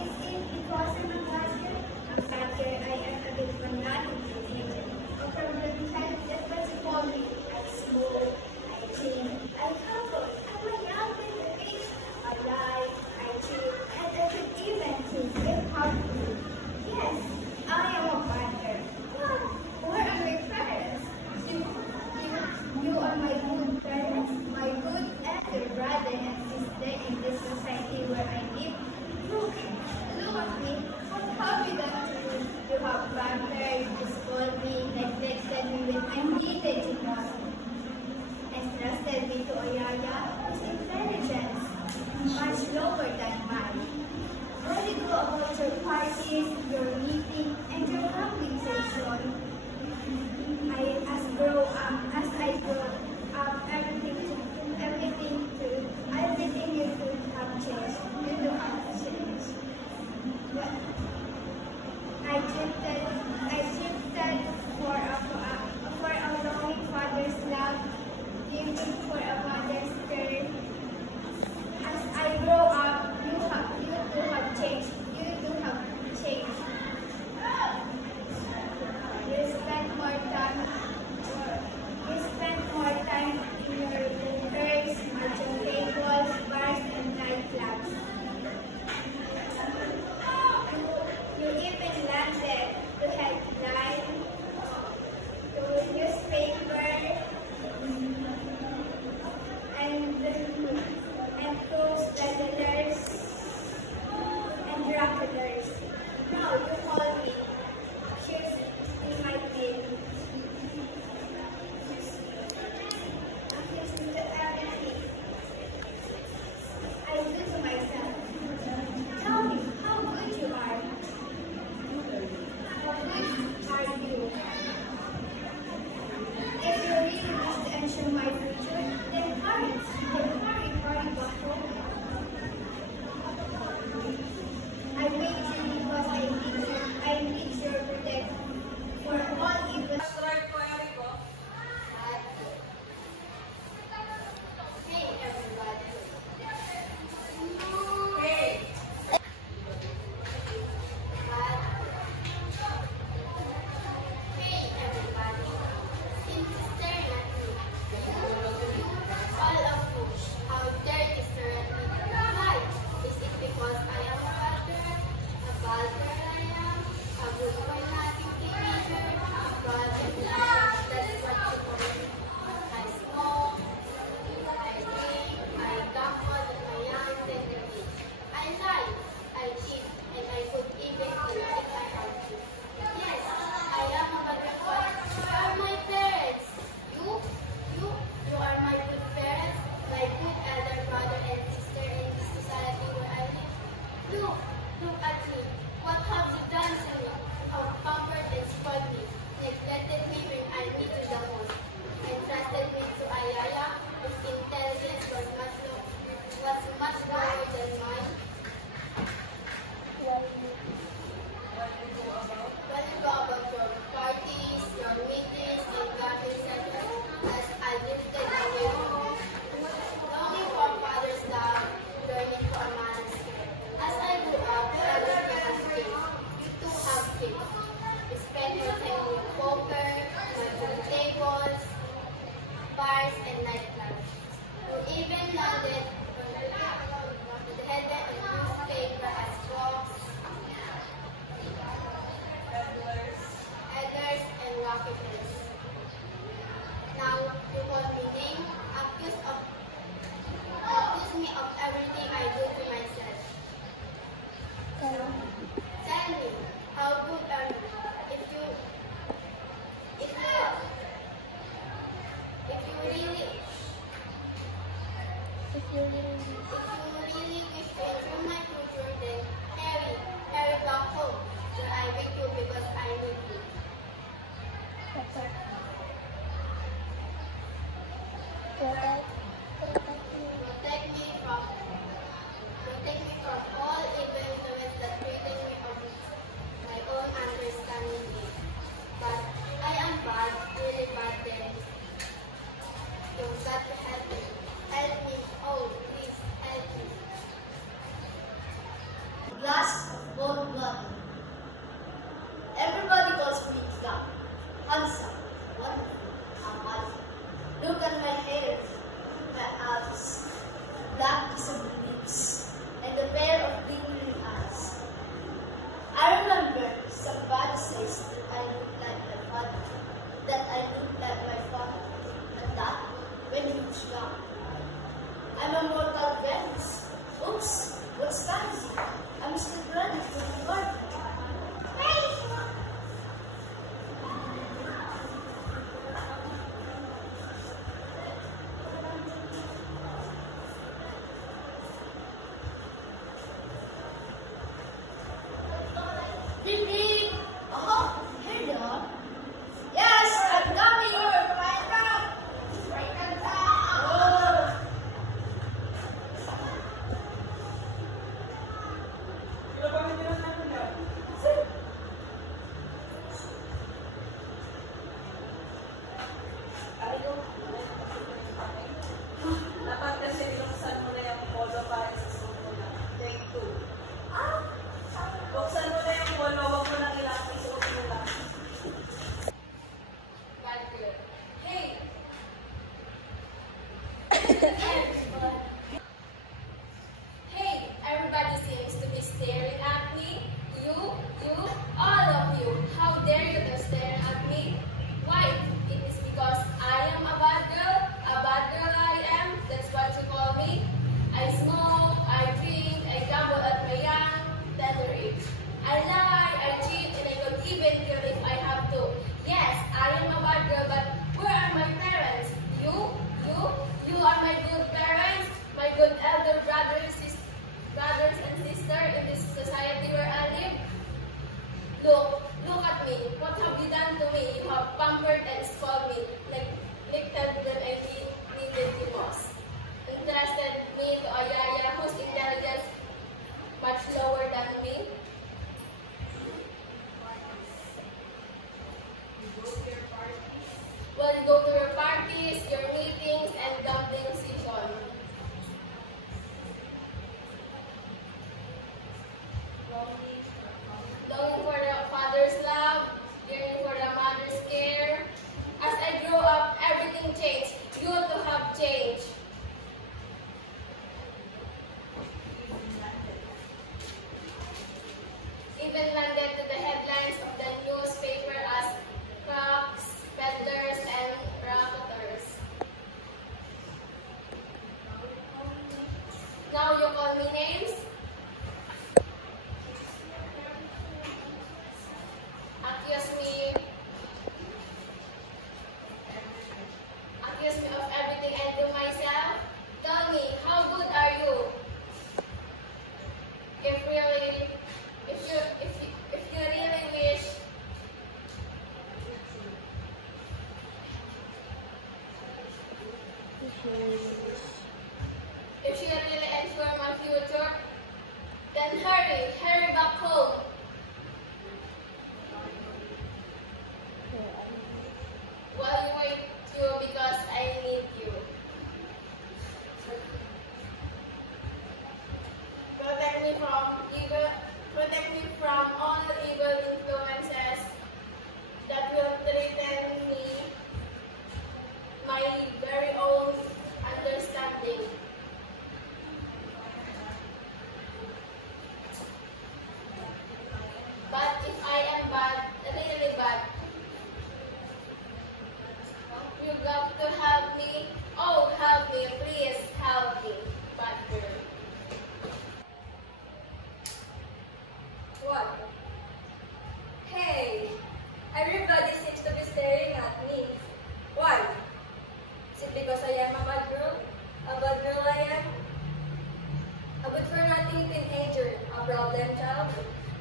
Is it because I'm a bad girl? A bad girl, I am a bit fanatic and even. A problem child, that's what you call me. I smoke, I drink, I gamble, I'm a young little I lie, I cheat, and I could even choose if hard to do. Yes, I am a bad girl. But where are my parents? You are my good parents, my good elder brother and sister in this society where I live. Look at me. What have you done to me? You have pampered, spoiled me, neglected me when I needed you most. Entrusted me to a yaya whose intelligence much lower than mine. What do you do about your parties, your meeting, and your family session? As I grow up, everything you could have changed. You do have changed. But I drifted for a longing father's love, giving for a mother's care. As I grow up, you do have changed. You do have changed. You spend more time in your hookers, marching tables, bars, and nightclubs. And Look at me. What have you done to me? How pampered and spoiled me. Neglected me when I needed the most. Entrusted me to Ayaya, whose intelligence was much lower than mine. When you go about your parties, your meetings, and garden sessions, as I drifted away from home, longing for father's love, yearning for a man's care. As I grew up, I was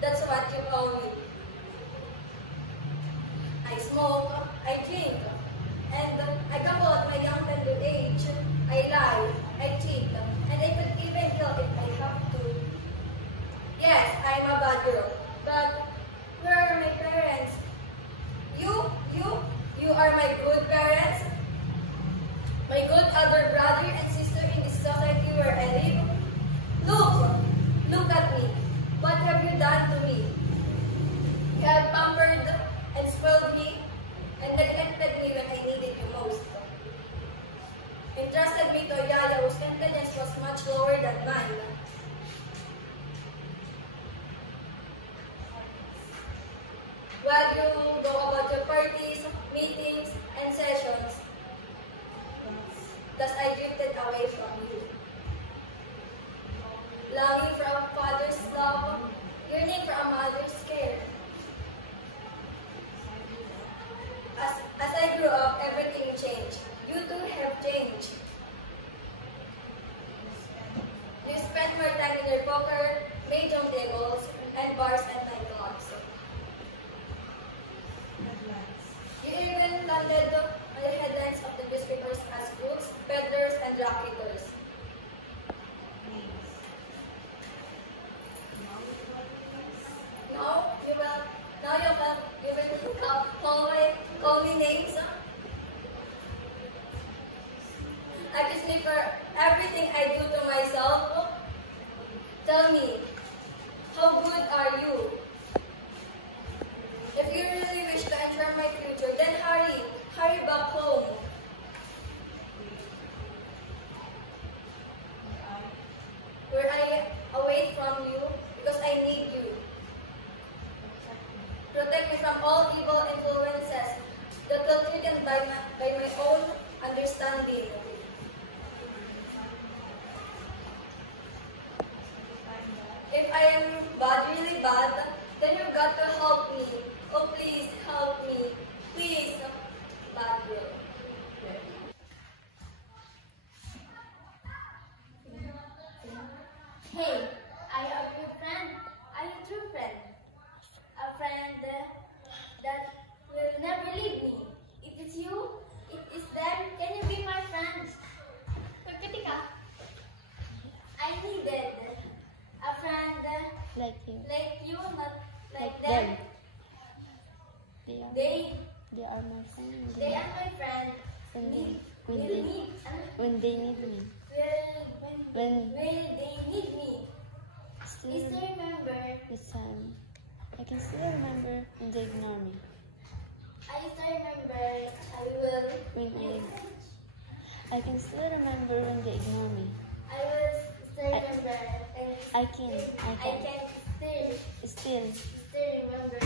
That's what you call me. I smoke, I drink, and I gamble at my young tender age. I lie, I cheat, and I could even kill if I have to. Yes, I'm a bad girl, but where are my parents? You are my good parents, my good elder brother and sister in this society where I live. Look at me. What have you done to me? You have pampered and spoiled me and neglected me when I needed you most. Entrusted me to Yaya whose intelligence was much lower than mine. While you go about your parties, meetings, and sessions, thus I drifted away from you. Longing for a father's love, yearning for a mother's care. As I grew up, everything changed. You too have changed. You spent more time in your poker, mahjong tables, and bars and nightclubs. You even landed on the headlines of the newspapers as crooks, peddlers, and racketeers. You will call me names. Accuse me for everything I do to myself. Tell me, how good are you? If you really wish to ensure my future, then hurry back home. Where I away from you because I need you. Protect me from all evil influences that will threaten by my own understanding. If I am bad, really bad, then you've got to help me. Oh, please help me. Please, bad girl. Hey, I am your friend. I'm a true friend. A friend that will never leave me. If it's you, it is them, can you be my friend? Ketika I needed a friend Like you. not like them. They are my friend. They are my friend. When Will they need, need me. will they need me? Still, Please remember. this time, I can still remember when they ignore me. I still remember. I will. I can still remember when they ignore me. I will still remember. And I can still remember.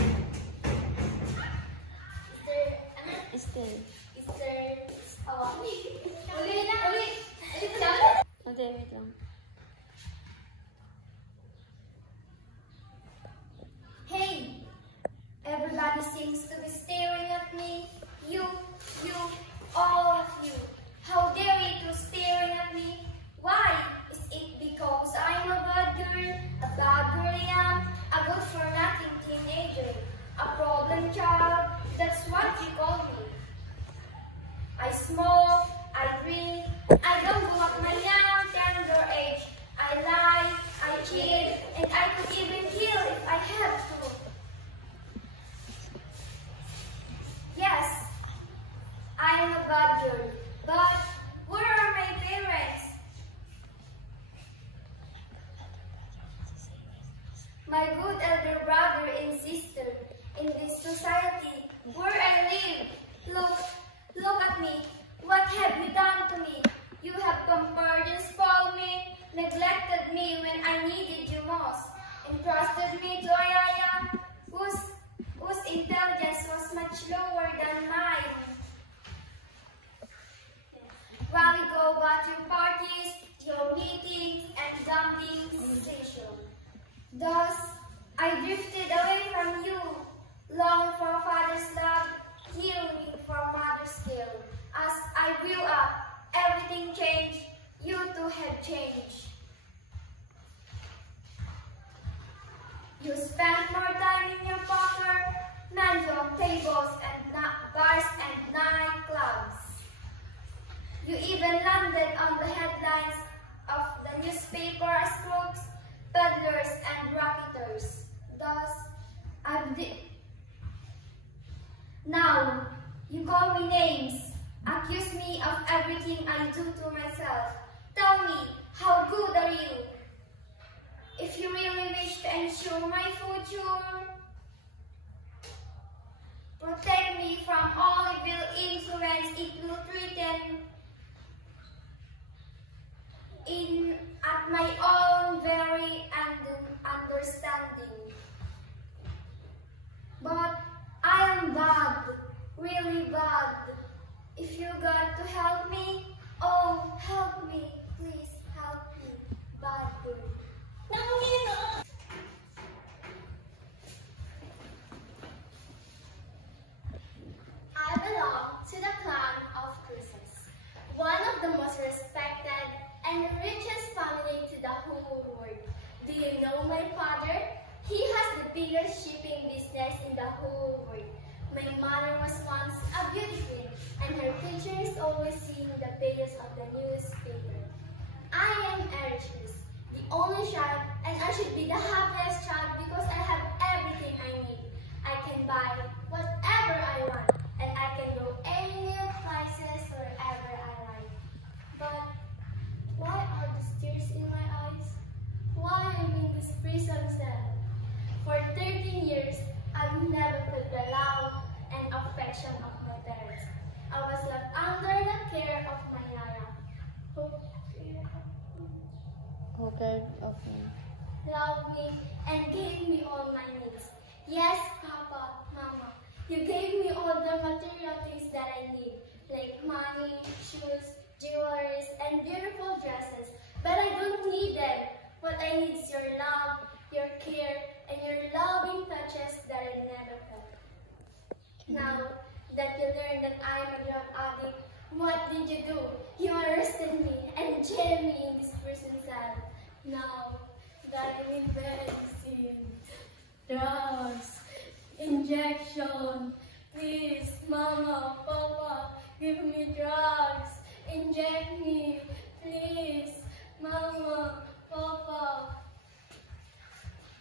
Okay, wait lang. Hey, everybody seems to be staring at me. You, all of you. How dare you to staring at me? Why? Is it because I'm a bad girl I am, a good-for-nothing teenager, a problem child? That's what you call me. I smoke, I drink, I don't go at my young, tender age. I lie, I cheat, and I could even kill if I had to. Yes, I am a bad girl, but where are my parents? My good elder brother and sister in this society where I live. Look at me. What have you done to me? You have pampered and spoiled me, neglected me when I needed you most, entrusted me to Ayaya, whose intelligence was much lower than mine. While we go about your parties, your meetings, and gambling sessions. Thus, I drifted away from you, longing for a father's love, yearning for a mother's care. As I grew up, everything changed. You too have changed. You spent more time in your poker, mahjong tables and bars and nightclubs. You even landed on the headlines of the newspaper as crooks, peddlers, and racketeers. Thus, now, you call me names, accuse me of everything I do to myself. Tell me, how good are you? If you really wish to ensure my future, protect me from all evil influence it will threaten at my own very understanding. But I am bad, really bad. If you got to help me, oh, help me, please help me, bad girl. I belong to the clan of Cruces, one of the most respected and richest family to the whole world. Do you know my father? He has the biggest shipping business in the whole world. My mother was once a beauty queen, and her picture is always seen in the pages of the newspaper. I am Erishes, the only child, and I should be the happiest child because I have everything I need. I can buy whatever I want, and I can go any places wherever I like. But why are the tears in my eyes? Why am I in this prison cell? For 13 years, I've never felt the love and affection of my parents. I was left under the care of my Yaya, who loved me and gave me all my needs. Yes, Papa, Mama, you gave me all the material things that I need, like money, shoes, jewelry, and beautiful dresses. But I don't need them. What I need is your love, your care, and your loving touches that I never felt. Now that you learned that I am a drug addict, what did you do? You arrested me and jailed me in this prison cell. Now that I need medicine, drugs, injection, please, Mama, Papa, give me drugs, inject me, please, Mama, Papa.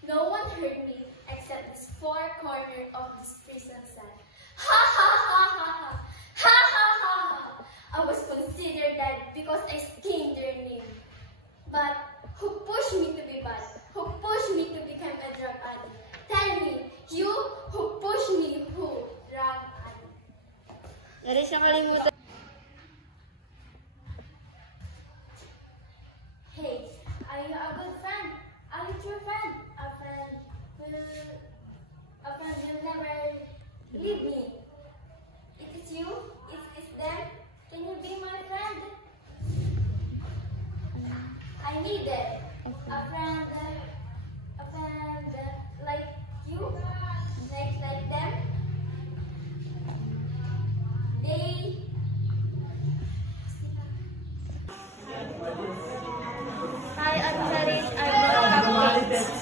No one heard me except this four corner of this prison cell. Ha ha ha ha ha! Ha ha ha ha! I was considered dead because I stained their name. But who pushed me to be bad? Who pushed me to become a drug addict? Tell me, you who pushed me, who? Drug addict. Dari siya kalimutan. Hey, are you a good friend? Are you true friend? A friend will never leave me. It is you? It is them? Can you be my friend? I need it. A friend like you, like them. They. Hi, I'm Cherish. I brought cupcakes.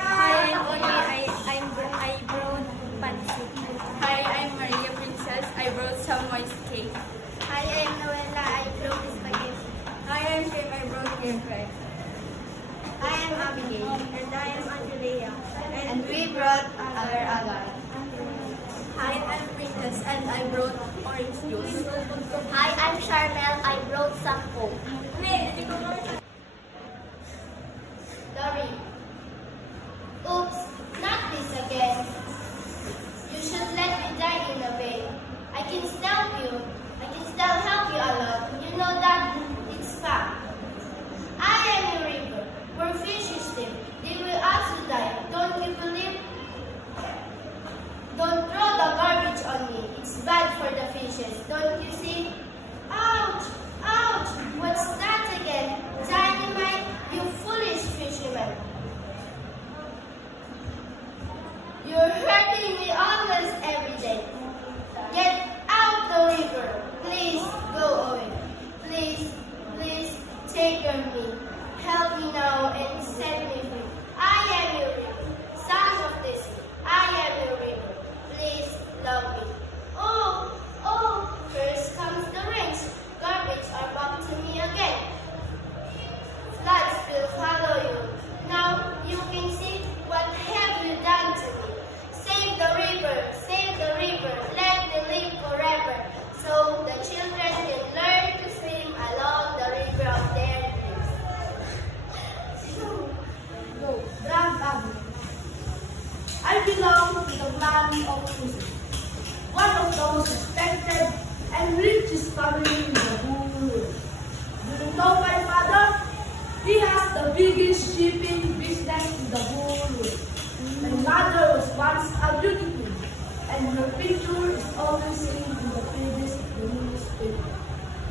Hi, I'm Oli. I brought pancit. Hi, I'm Maria Princess. I brought some white cake. Hi, I'm Noella. I brought spaghetti. Hi, I'm Shem. I brought hair fries. Hi, I'm Abigail. And I am Angelia. And we brought agar-agar. Hi, I'm Princess. And I brought orange juice. Hi, I'm Charmel. I brought some coke. Dory. Oops, not this again. You should let me die in a way. I can still help you. I can still help you a lot. You know that it's fact. I am a river where fishes live. They will also die. Don't you believe? Don't throw the garbage on me. It's bad for the fishes. Don't you see? Ouch! Ouch! What's that again? Dynamite? You foolish fisherman. You're hurting me almost every day. Get out the river. Please go away. Please, please take care of me. Help me now and set me free. I am your river. belong to the clan of Joseph, one of the most respected and richest family in the whole world. Do you know my father? He has the biggest shipping business in the whole world. My mother was once a beauty queen, and her picture is always seen in the pages of the newspaper.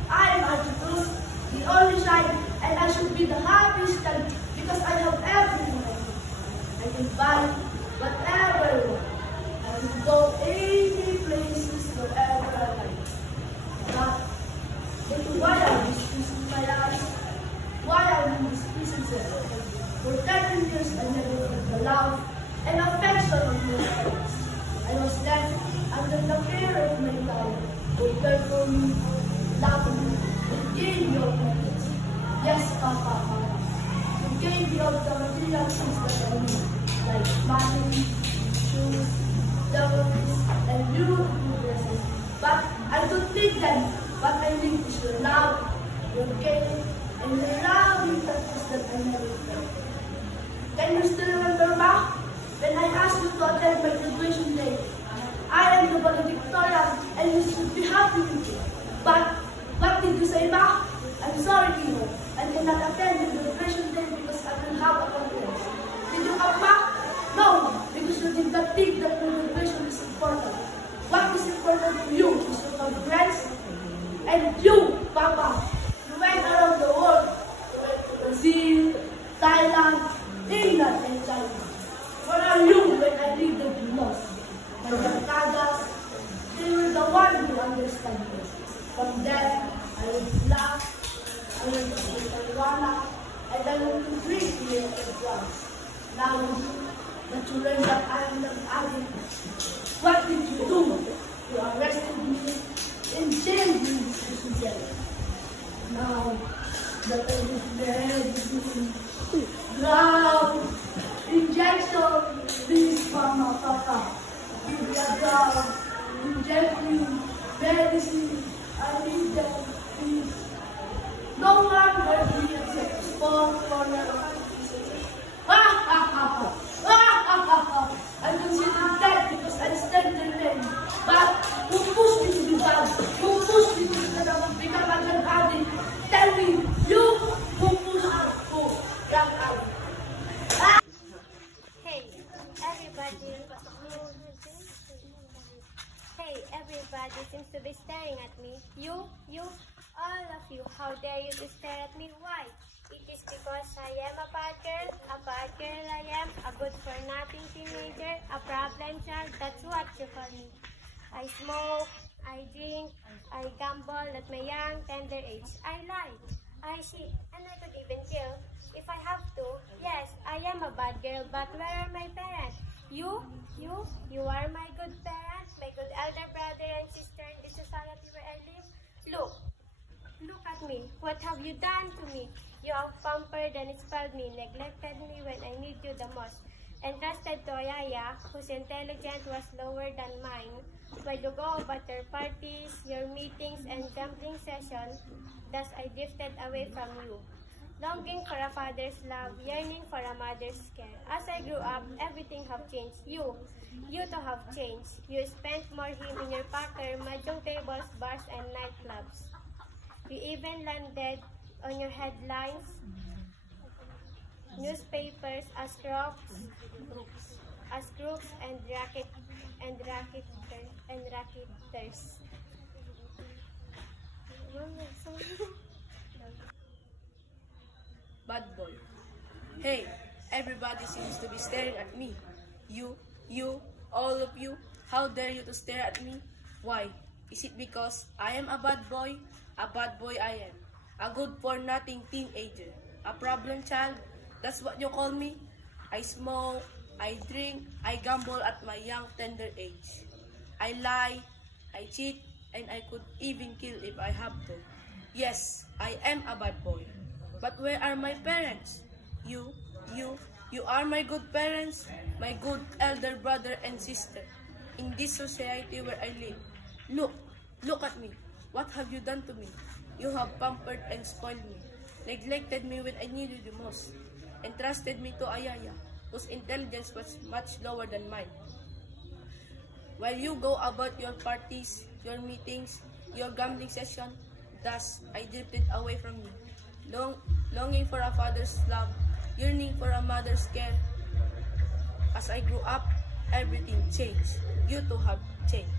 I am Archibald, the only child, and I should be the happiest child because I have everything I need. I can buy whatever I want. I can go any places wherever I like. But why are these pieces my eyes? Why are these pieces there? For 13 years I never got the love and affection of my parents. I was left under the care of my father, who cared for me, loved me, and gave me all my needs. Yes, Papa, you gave me all the material things that I need, like money, shoes, clothes, and beautiful dresses. But I don't need them. What I need is your love, your care, and the loving touches that I never felt. Can you still remember, Ma? When I asked you to attend my graduation day, I am the valedictorian and you should be happy with me. But what did you say, Ma? I'm sorry, Tino. I cannot attend the graduation day because I will have a conference. Did you come, Ma? No, because you did not think that my graduation is important. What is important to you is your conference. And you, Papa, you went around the world. You went to Brazil, Thailand, England, and China. Where are you when I needed you most? My barcadas, they were the one who understand me. From them, I went to laugh, I went to marijuana, and I went to drink beer and drugs. Now, that you learned that I am an addict, what did you do? You arrested me and jailed me in jail. Now, that I was dead, ground, injection, please, Mama, Papa. Give me a drug, inject me, medicine, I need them, please. No one heard me except the small corner of I consider dead because I stand their name. But who pushed me to be bad? Who pushed me to become a drug addict? Tell me, you who pushed me to drug addict? Hey, everybody. Hey, everybody seems to be staring at me. You, all of you, how dare you to stare at me? Why? It is because I am a bad girl I am, a good-for-nothing teenager, a problem child, that's what you call me. I smoke, I drink, I gamble at my young, tender age. I lie, I cheat, and I could even kill if I have to. Yes, I am a bad girl, but where are my parents? You are my good parents, my good elder brother and sister in the society where I live. Look at me. What have you done to me? You have pampered and spoiled me, neglected me when I need you the most, entrusted to a yaya whose intelligence was lower than mine. While you go about your parties, your meetings, and gambling sessions, thus I drifted away from you, longing for a father's love, yearning for a mother's care. As I grew up, everything have changed. You too have changed. You spent more him in your pocket, mahjong tables, bars, and nightclubs. You even landed on your headlines, newspapers as crooks and racketers. Bad boy. Hey, everybody seems to be staring at me. You, all of you, how dare you to stare at me? Why? Is it because I am a bad boy? A bad boy I am. A good-for-nothing teenager. A problem child? That's what you call me? I smoke, I drink, I gamble at my young, tender age. I lie, I cheat, and I could even kill if I have to. Yes, I am a bad boy. But where are my parents? You are my good parents, my good elder brother and sister. In this society where I live. Look at me. What have you done to me? You have pampered and spoiled me, neglected me when I needed you most, entrusted me to a yaya whose intelligence was much lower than mine. While you go about your parties, your meetings, your gambling session, thus I drifted away from you, longing for a father's love, yearning for a mother's care. As I grew up, everything changed. You too have changed.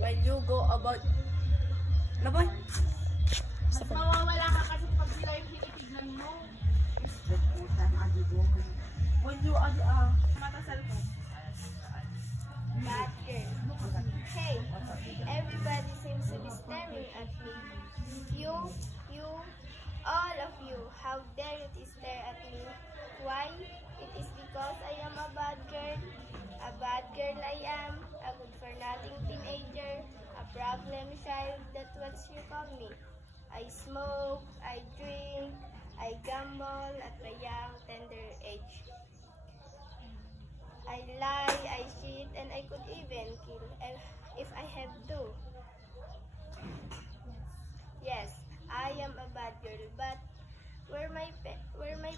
While you go about... Ano boy? Mawawala ka kasi pag sila yung tinitignan mo. When you Mata cellphone. Bad girl. Hey, everybody seems to be staring at me. You, all of you, how dare you to stare at me? Why? It is because I am a bad girl. A bad girl I am, a good-for-nothing teenager, a problem child, that's what you call me. I smoke, I drink, I gamble at a young, tender age. I lie, I cheat, and I could even kill if I have to. Yes, I am a bad girl, but where my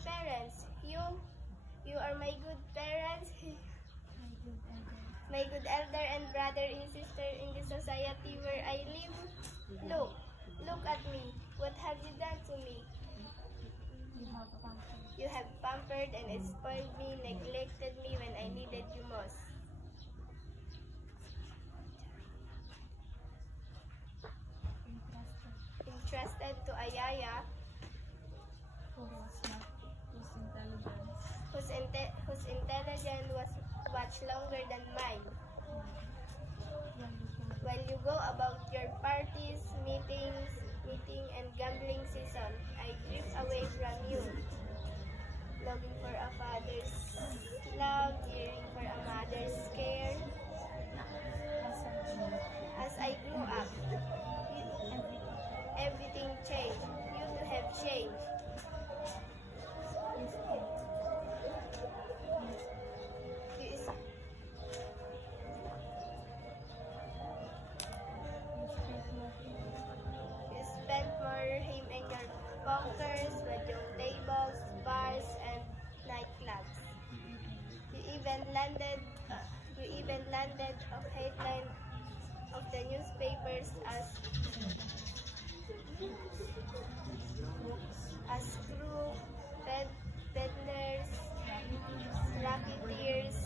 parents? You are my good parents. My good elder and brother and sister in the society where I live. Look at me. What have you done to me? You have pampered and spoiled me, neglected me when I needed you most. Entrusted to Ayaya, whose intelligence was much longer than mine. While you go about your parties, meeting and gambling season, I drift away from you, longing for a father's love, yearning for a mother's care. As I grew up, everything changed. You too have changed. You spent more time in your bunkers, mahjong tables, bars, and nightclubs. You even landed a headline of the newspapers as crew, peddlers, racketeers.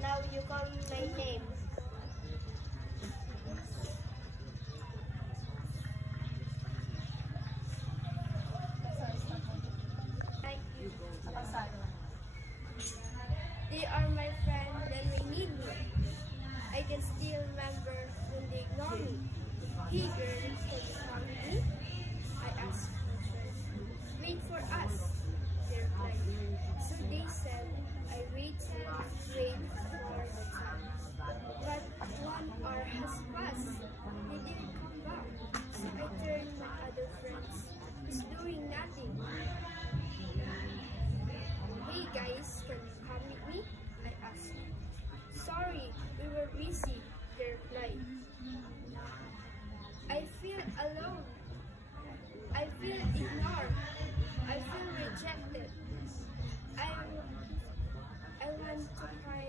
Now you call my name. They are my friend when they need me. I can still remember when they ignore me. Hey girl, can you come with me? I asked my friend. Wait for us, they replied. So they said, I waited for the time. But 1 hour has passed. They didn't come back. So I turned my other friends, who's doing nothing. Hey guys, can you come with me? I asked. Sorry, we were busy, they replied. I feel alone. I feel ignored. I feel rejected. I want to cry,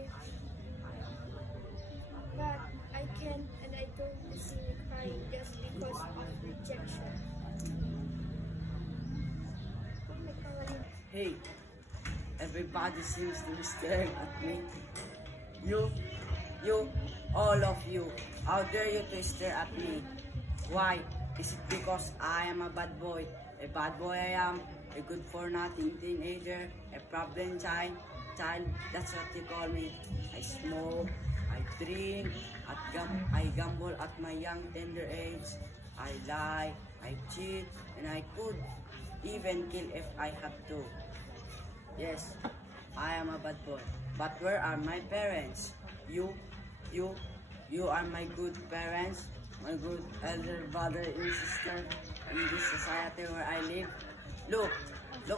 but I can't, and I don't see me crying just because of rejection. Hey, everybody seems to be staring at me. You, all of you, how dare you to stare at me? Why? Is it because I am a bad boy? A bad boy I am, a good-for-nothing teenager, a problem child, that's what you call me. I smoke, I drink, I gamble at my young tender age, I lie, I cheat, and I could even kill if I have to. Yes, I am a bad boy. But where are my parents? You are my good parents. my good elder brother and sister in this society where I live. Look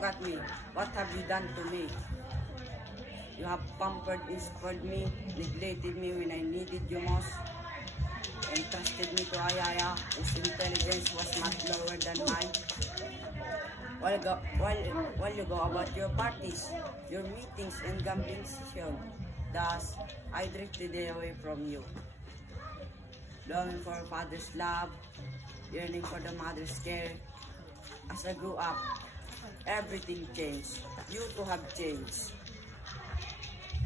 at me. What have you done to me? You have pampered and spoiled me, neglected me when I needed you most, and trusted me to Ayaya, whose intelligence was much lower than mine. While you go about your parties, your meetings and gambling sessions, thus I drifted away from you. Longing for father's love, yearning for the mother's care. As I grew up, everything changed. You too have changed.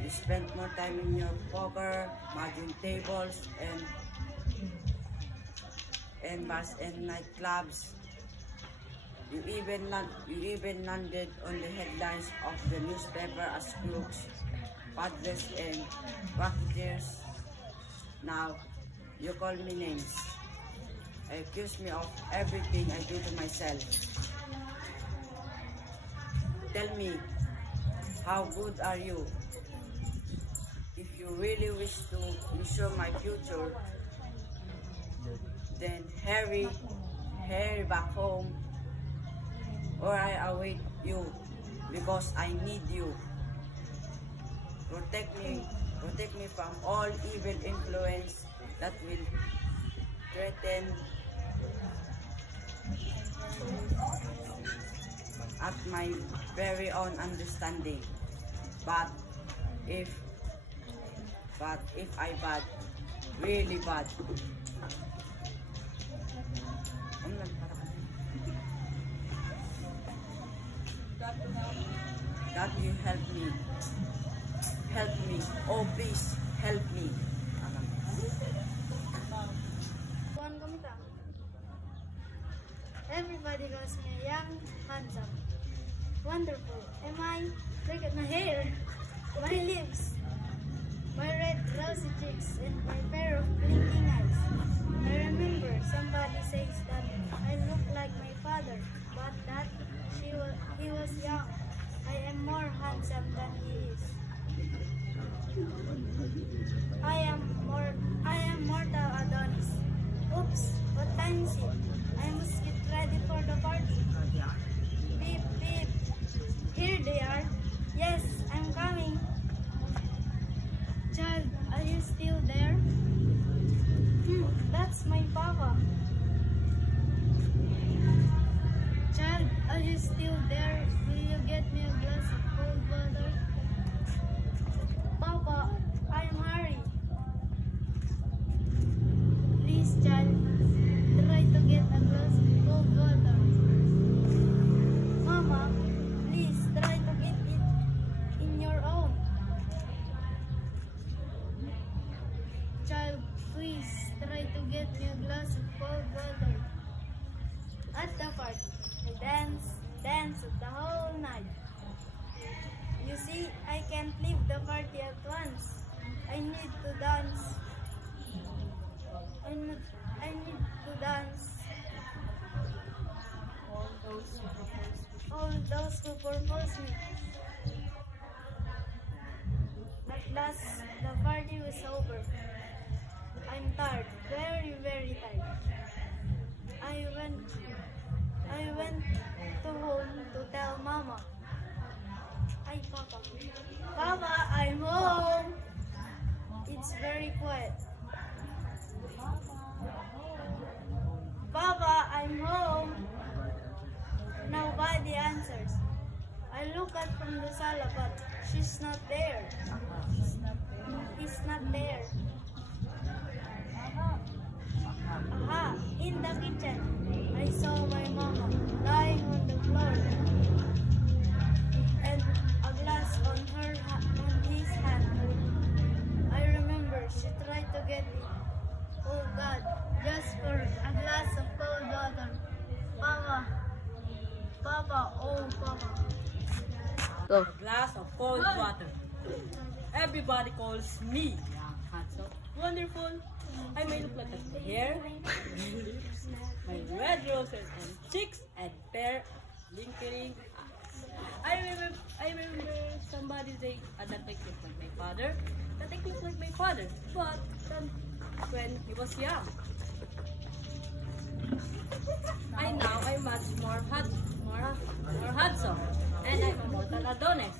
You spent more time in your poker, mahjong tables, and bars and nightclubs. You even landed on the headlines of the newspaper as crooks, paddlers, and racketeers. Now, you call me names. Accuse me of everything I do to myself. Tell me, how good are you? If you really wish to ensure my future, then hurry back home, or I await you because I need you. Protect me from all evil influence that will threaten at my very own understanding. But if I bad, really bad, that you help me, oh please, help me. Everybody calls me young, handsome, wonderful. Am I? Look at my hair, my lips, my red rosy cheeks, and my pair of blinking eyes. I remember somebody says that I look like my father, but that he was young. I am more handsome than he is. I am mortal Adonis. Oops, what time is it? I must get ready for the party. Beep, beep. Here they are. Yes, I'm coming. Child, are you still there? That's my papa. Child, are you still there? Will you get me a glass of cold water? Papa, I'm Harry. Please, child, try to get a glass of cold water. Mama, please try to get it in your own. Child, please try to get me a glass of cold water. At the party, I dance the whole night. You see, I can't leave the party at once. I need to dance. I need to dance. All those who propose me. At last, the party was over. I'm tired, very, very tired. I went to home to tell Mama. Hi, Papa. Papa, I'm home. It's very quiet. Papa, I'm home. Nobody answers. I look out from the sala, but she's not there. He's not there. Aha, in the kitchen, I saw my mama lying on the floor and a glass on his hand. I remember she tried to get it. Oh God, just for a glass of cold water. Papa, oh Papa. A glass of cold water. Everybody calls me young, handsome, wonderful. I may look like my hair, my lips, my red roses and cheeks, and fair, blinking eyes. I remember somebody saying that I look like my father. That I look like my father, but when he was young. I'm much more handsome, and I'm immortal Adonis.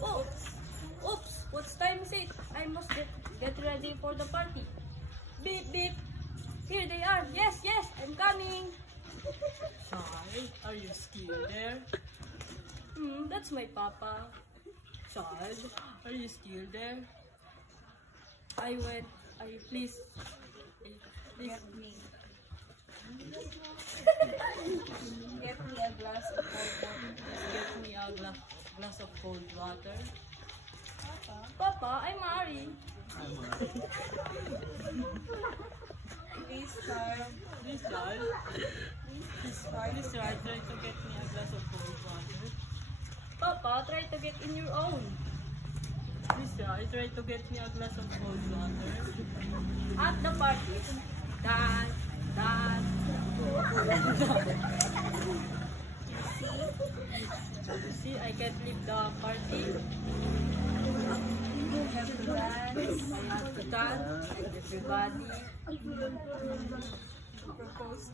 Oops, what time is it? I must get ready for the party. Beep, beep. Here they are. Yes, I'm coming. Child, are you still there? That's my papa. Child, are you still there? Please. Get me a glass of cold water. Get me a glass of cold water. Papa, I'm Ari. Please, child. Please, try to get me a glass of cold water. Papa, try to get in your own. Please, try to get me a glass of cold water. At the party, dance. You see, I can't leave the party. I have to dance, and everybody to propose.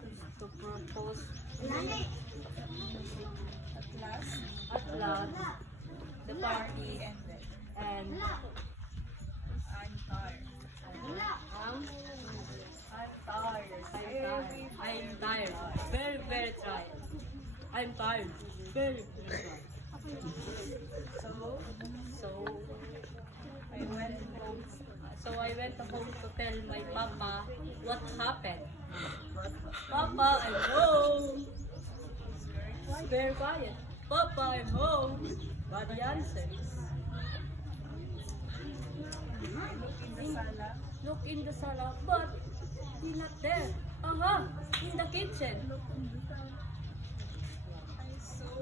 At last, the party ended, and I'm tired. I'm tired. Very, very tired. I'm tired. Very, very tired. So I went home to tell my papa what happened. Papa, I'm home. Very quiet. Papa, I'm home. But the answer is look in the sala, but he's not there. In the kitchen. I saw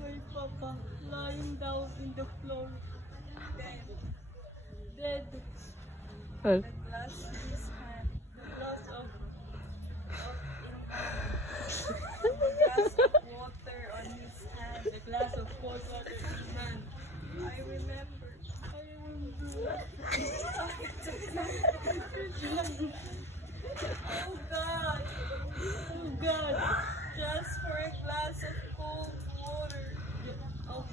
my papa lying down in the floor. Dead. The glass in his hand. The glass of water on his hand. The glass of cold water in his hand. I remember. Oh God! Just for a glass of cold water. Oh,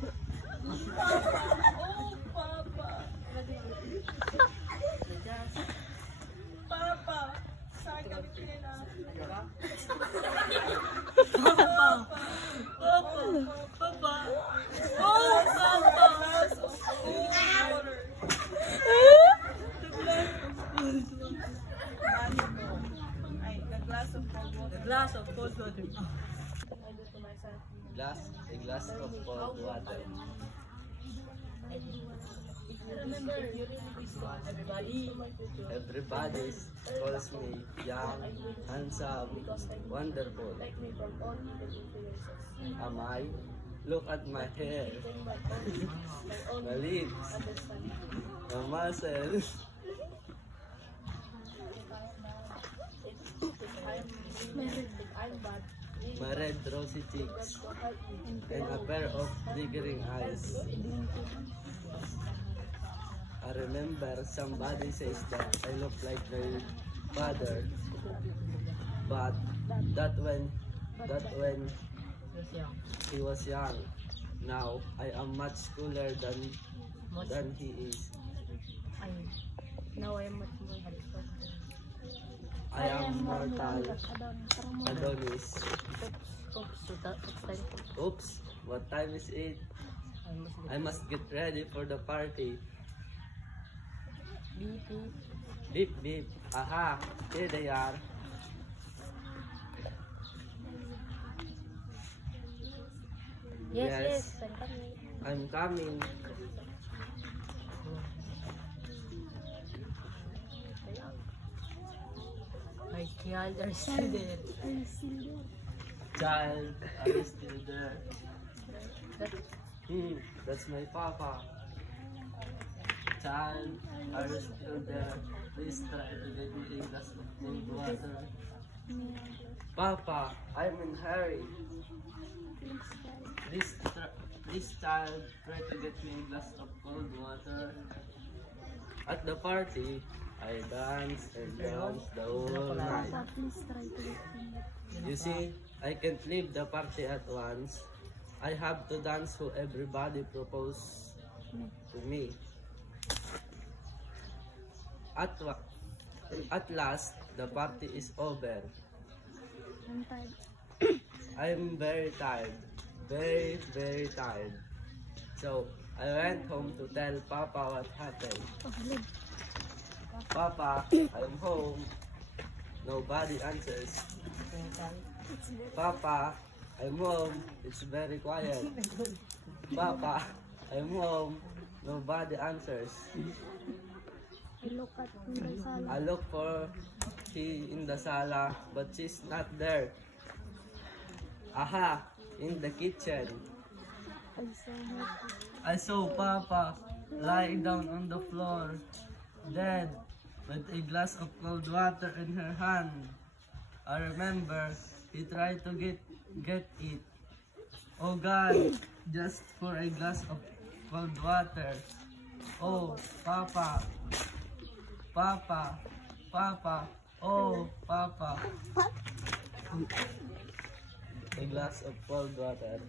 Papa! Oh, Papa! Papa! Sagot ka na. Papa! Papa! Oh, Papa! Glass of cold water. The glass of cold water. The glass of cold water. A glass of cold water. Everybody calls me young, handsome, wonderful. Am I? Look at my hair, my lips, my muscles. My red rosy cheeks and a pair of glittering eyes. I remember somebody says that I look like my father, but that when he was young. Now I am much cooler than he is. Now I am much more handsome. I am mortal Adonis. Oops, what time is it? I must get ready for the party. Beep, beep. Beep beep. Aha, here they are. Yes, I'm coming. My child are still there. Child, are you still there? That's my papa. Child, are you still there? Please try to get me a glass of cold water. Papa, I'm in hurry. Please child, try to get me a glass of cold water. At the party, I dance and dance the whole night. You see, I can't leave the party at once. I have to dance who everybody propose to me. At last, the party is over. I'm very tired. Very, very tired. So, I went home to tell Papa what happened. Papa, I'm home. Nobody answers. Papa, I'm home. It's very quiet. Papa, I'm home. Nobody answers. I look for her in the sala, but she's not there. Aha, in the kitchen. I saw Papa lying down on the floor, dead, with a glass of cold water in her hand. I remember he tried to get it. Oh God, just for a glass of cold water. Oh, Papa. Papa. Papa. Oh, Papa. A glass of cold water.